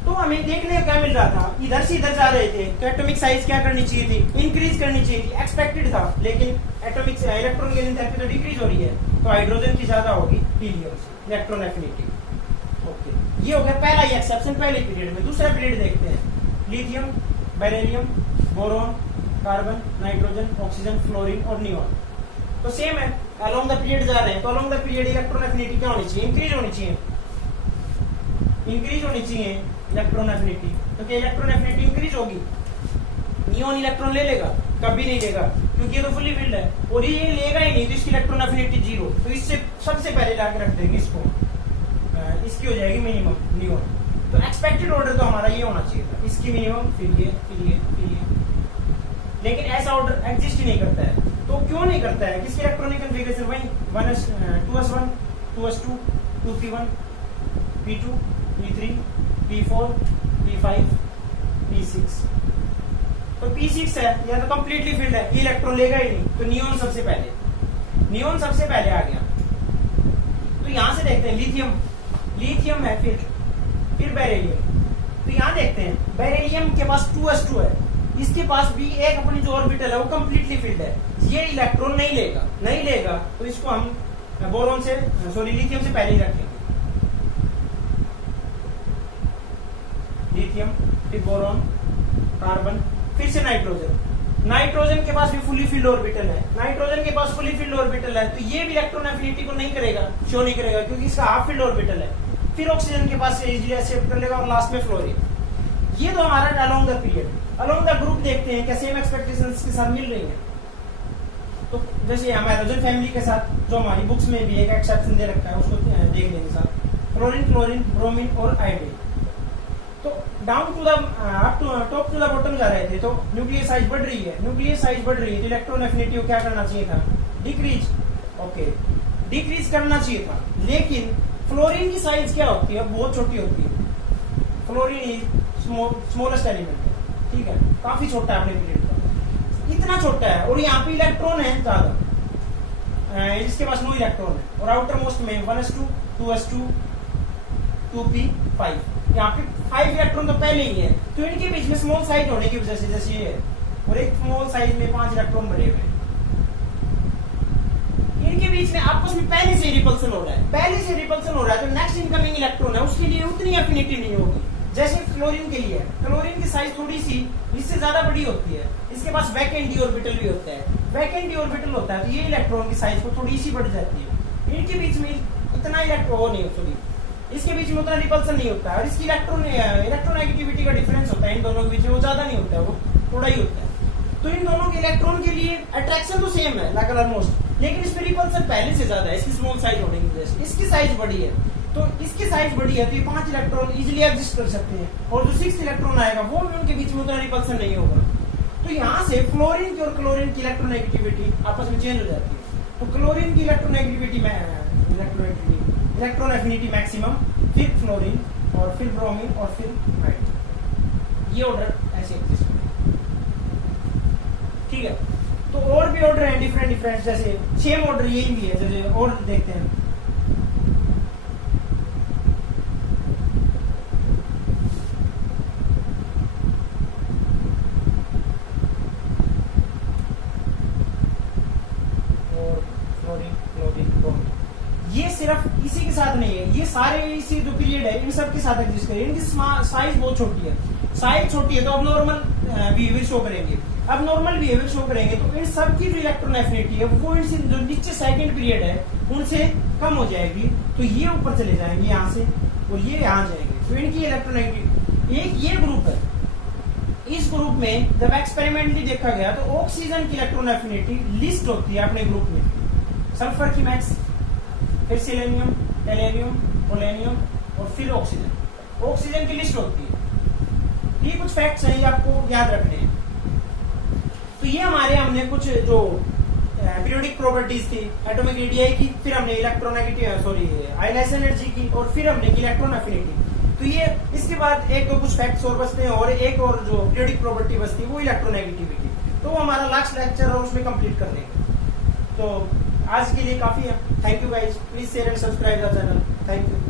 तो हमें देखने को क्या मिल रहा था, इधर से इधर जा रहे थे तो एटॉमिक साइज क्या करनी चाहिए थी, इंक्रीज करनी चाहिए थी, एक्सपेक्टेड था, लेकिन एटॉमिक इलेक्ट्रॉन की एंथैल्पी तो डिक्रीज हो रही है, तो हाइड्रोजन की ज्यादा होगी हीलियम से, इलेक्ट्रॉन एफिनिटी। ओके, ये हो गया पहला ही एक्सेप्शन पहले पीरियड में। दूसरा पीरियड देखते हैं, lithium, beryllium, boron, carbon, nitrogen, oxygen, fluorine और नियोन। तो सेम है, अलोंग द पीरियड जा रहे हैं तो along the period electron affinity क्या होनी चाहिए, इंक्रीज होनी चाहिए, इंक्रीज होनी चाहिए इलेक्ट्रॉन एफिनिटी। तो क्या इलेक्ट्रॉन एफिनिटी इंक्रीज होगी, नियोन इलेक्ट्रॉन ले लेगा, कभी नहीं लेगा, क्योंकि ये तो फुली फिल्ड है, और ये लेगा ही नहीं, तो इसकी इलेक्ट्रॉन एफिनिटी 0। तो इससे सबसे पहले लाके रख देंगे इसको, इसकी हो जाएगी मिनिमम नियोन। तो एक्सपेक्टेड ऑर्डर तो हमारा ये होना चाहिए था, इसकी मिनिमम, फिर ये, फिर ये, फिर ये। लेकिन ऐसा ऑर्डर एग्जिस्ट ही नहीं करता है। तो क्यों नहीं करता है, किसकी इलेक्ट्रॉनिक कॉन्फ़िगरेशन वही 2s1, 2s2, 2p1, p2, p3, p4, p5, p6। तो p6 है, या तो कंप्लीटली फिल्ड है, ये इलेक्ट्रॉन लेगा ही नहीं, तो नियोन सबसे पहले, नियोन सबसे पहले आ गया। तो यहां से देखते हैं लिथियम, लिथियम है, फिर बेरिलियम। तो यहां देखते हैं बेरिलियम के पास 2s2 है, इसके पास भी एक अपनी जो ऑर्बिटल है वो कंप्लीटली फिल्ड है, ये इलेक्ट्रॉन नहीं लेगा, तो इसको हम बोरॉन से, सॉरी लिथियम से पहले ही रखेंगे, लिथियम, फिर बोरॉन, कार्बन, फिर से नाइट्रोजन। नाइट्रोजन के पास भी फुली फिल्ड ऑर्बिटल है, नाइट्रोजन के पास फुली फिल्ड ऑर्बिटल है, तो ये भी इलेक्ट्रॉन एफिनिटी को नहीं करेगा, शो नहीं करेगा, क्योंकि इसका हाफ फिल्ड ऑर्बिटल है। फिर ऑक्सीजन के पास इजीली एक्सेप्ट कर लेगा, और लास्ट में फ्लोरीन। ये तो हमारा along the period. Along the group देखते हैं क्या सेम एक्सपेक्टेशंस के साथ मिल रही है। तो जैसे हम हाइड्रोजन फैमिली के साथ जो हमारी बुक्स में भी एक एक्सेप्शन दे रखा है, उसको देख लेंगे साथ, फ्लोरीन, क्लोरीन, ब्रोमीन और आयोडीन। तो down to the up to top to the bottom जा रहे थे, तो न्यूक्लियर साइज बढ़ रही है, न्यूक्लियर साइज बढ़ रही है, तो इलेक्ट्रॉन एफिनिटी को क्या करना चाहिए था, डिक्रीज। ओके, डिक्रीज करना चाहिए था, लेकिन फ्लोरीन की साइज क्या होती है, बहुत छोटी होती है। फ्लोरीन इज स्मॉलेस्ट एलिमेंट है, ठीक है, काफी छोटा है अपने पीरियड का, इतना छोटा है, और यहाँ पे इलेक्ट्रॉन है ज्यादा, इसके पास 9 इलेक्ट्रॉन है, और आउटर मोस्ट में 1s2, 2s2, 2p5, यहाँ पे 5 इलेक्ट्रॉन तो पहले ही है, तो इनके बीच में स्मॉल साइज होने की वजह से, जैसे ये है, और एक स्मॉल साइज में 5 इलेक्ट्रॉन भरे हुए हैं, इनके बीच में आपस में पहले से रिपल्सन हो रहा है, तो नेक्स्ट इनकमिंग इलेक्ट्रॉन है उसके लिए उतनी एफिनिटी नहीं होगी जैसे क्लोरीन के लिए। क्लोरीन की साइज थोड़ी सी इससे ज्यादा बड़ी होती है, इसके पास वैकेंट डी ऑर्बिटल भी होता है, वैकेंट डी ऑर्बिटल होता है, तो ये इलेक्ट्रॉन की साइज को थोड़ी सी बढ़ जाती है, इनके बीच में इतना इलेक्ट्रॉन नहीं, सॉरी इसके बीच में उतना रिपल्सन नहीं होता है, और इसकी इलेक्ट्रोनेगेटिविटी का डिफरेंस होता है इन दोनों के बीच में, वो ज्यादा नहीं होता है, वो थोड़ा ही होता है। तो इन दोनों के इलेक्ट्रॉन के लिए अट्रैक्शन तो सेम है लगभग ऑलमोस्ट, लेकिन इसमें रिपल्सन पहले से ज्यादा है, इसकी स्मॉल साइज होने की वजह से। इसकी साइज बड़ी है, तो इसकी साइज बड़ी है, तो ये 5 इलेक्ट्रॉन इजीली एग्जिस्ट कर सकते हैं, और जो 6th इलेक्ट्रॉन आएगा वो भी उनके बीच में उतना रिपल्सन नहीं होगा। तो यहाँ से फ्लोरीन की और क्लोरीन की इलेक्ट्रोनेगेटिविटी आपस में चेंज हो जाती है। तो क्लोरीन की इलेक्ट्रोनेगेटिविटी में इलेक्ट्रॉन एफिनिटी मैक्सिमम, फिर फ्लोरीन, और फिर ब्रोमीन, और फिर हाइड्रोजन। ये ऑर्डर ऐसे एग्जिस्ट है, ठीक है। तो और भी ऑर्डर है डिफरेंट, जैसे सेम ऑर्डर यही भी है, जैसे और देखते हैं, और फ्लोरीन, सारे इसी जो पीरियड है इन सब के साथ एग्जिस्ट करेंगे। इनकी साइज बहुत छोटी है, साइज छोटी है तो अब नॉर्मल बिहेवियर शो करेंगे। अब नॉर्मल बिहेवियर शो करेंगे तो इन सब की जो इलेक्ट्रॉन एफिनिटी है वो इनसे जो नीचे सेकंड पीरियड है उनसे कम हो जाएगी, तो ये ऊपर चले जाएंगे यहाँ से और ये यहाँ जाएंगे। तो इनकी इलेक्ट्रोनेगेटिव एक ये ग्रुप है। इस ग्रुप में जब एक्सपेरिमेंटली देखा गया तो ऑक्सीजन की इलेक्ट्रॉन एफिनिटी लिस्ट होती है अपने ग्रुप में, सल्फर की मैक्स, फिर सेलेनियम, टेलेरियम, पोलेनियम और फिर ऑक्सीजन। ऑक्सीजन की लिस्ट होती है। ये कुछ फैक्ट्स हैं, ये आपको याद रखने हैं। तो ये हमने कुछ जो पीरियोडिक प्रॉपर्टीज थी एटॉमिक रेडियाई की, फिर हमने इलेक्ट्रोनेगेटिव आयनाइजेशन एनर्जी की, और फिर हमने इलेक्ट्रॉन एफिनिटी। तो ये इसके बाद एक दो कुछ फैक्ट्स और बचते हैं, और एक और जो पीरियोडिक प्रॉपर्टी बचती है वो इलेक्ट्रोनेगेटिविटी। तो वो हमारा लास्ट लेक्चर है, उसमें कंप्लीट कर लेंगे। तो आज के लिए काफी है। Thank you guys, please share and subscribe the channel. Thank you.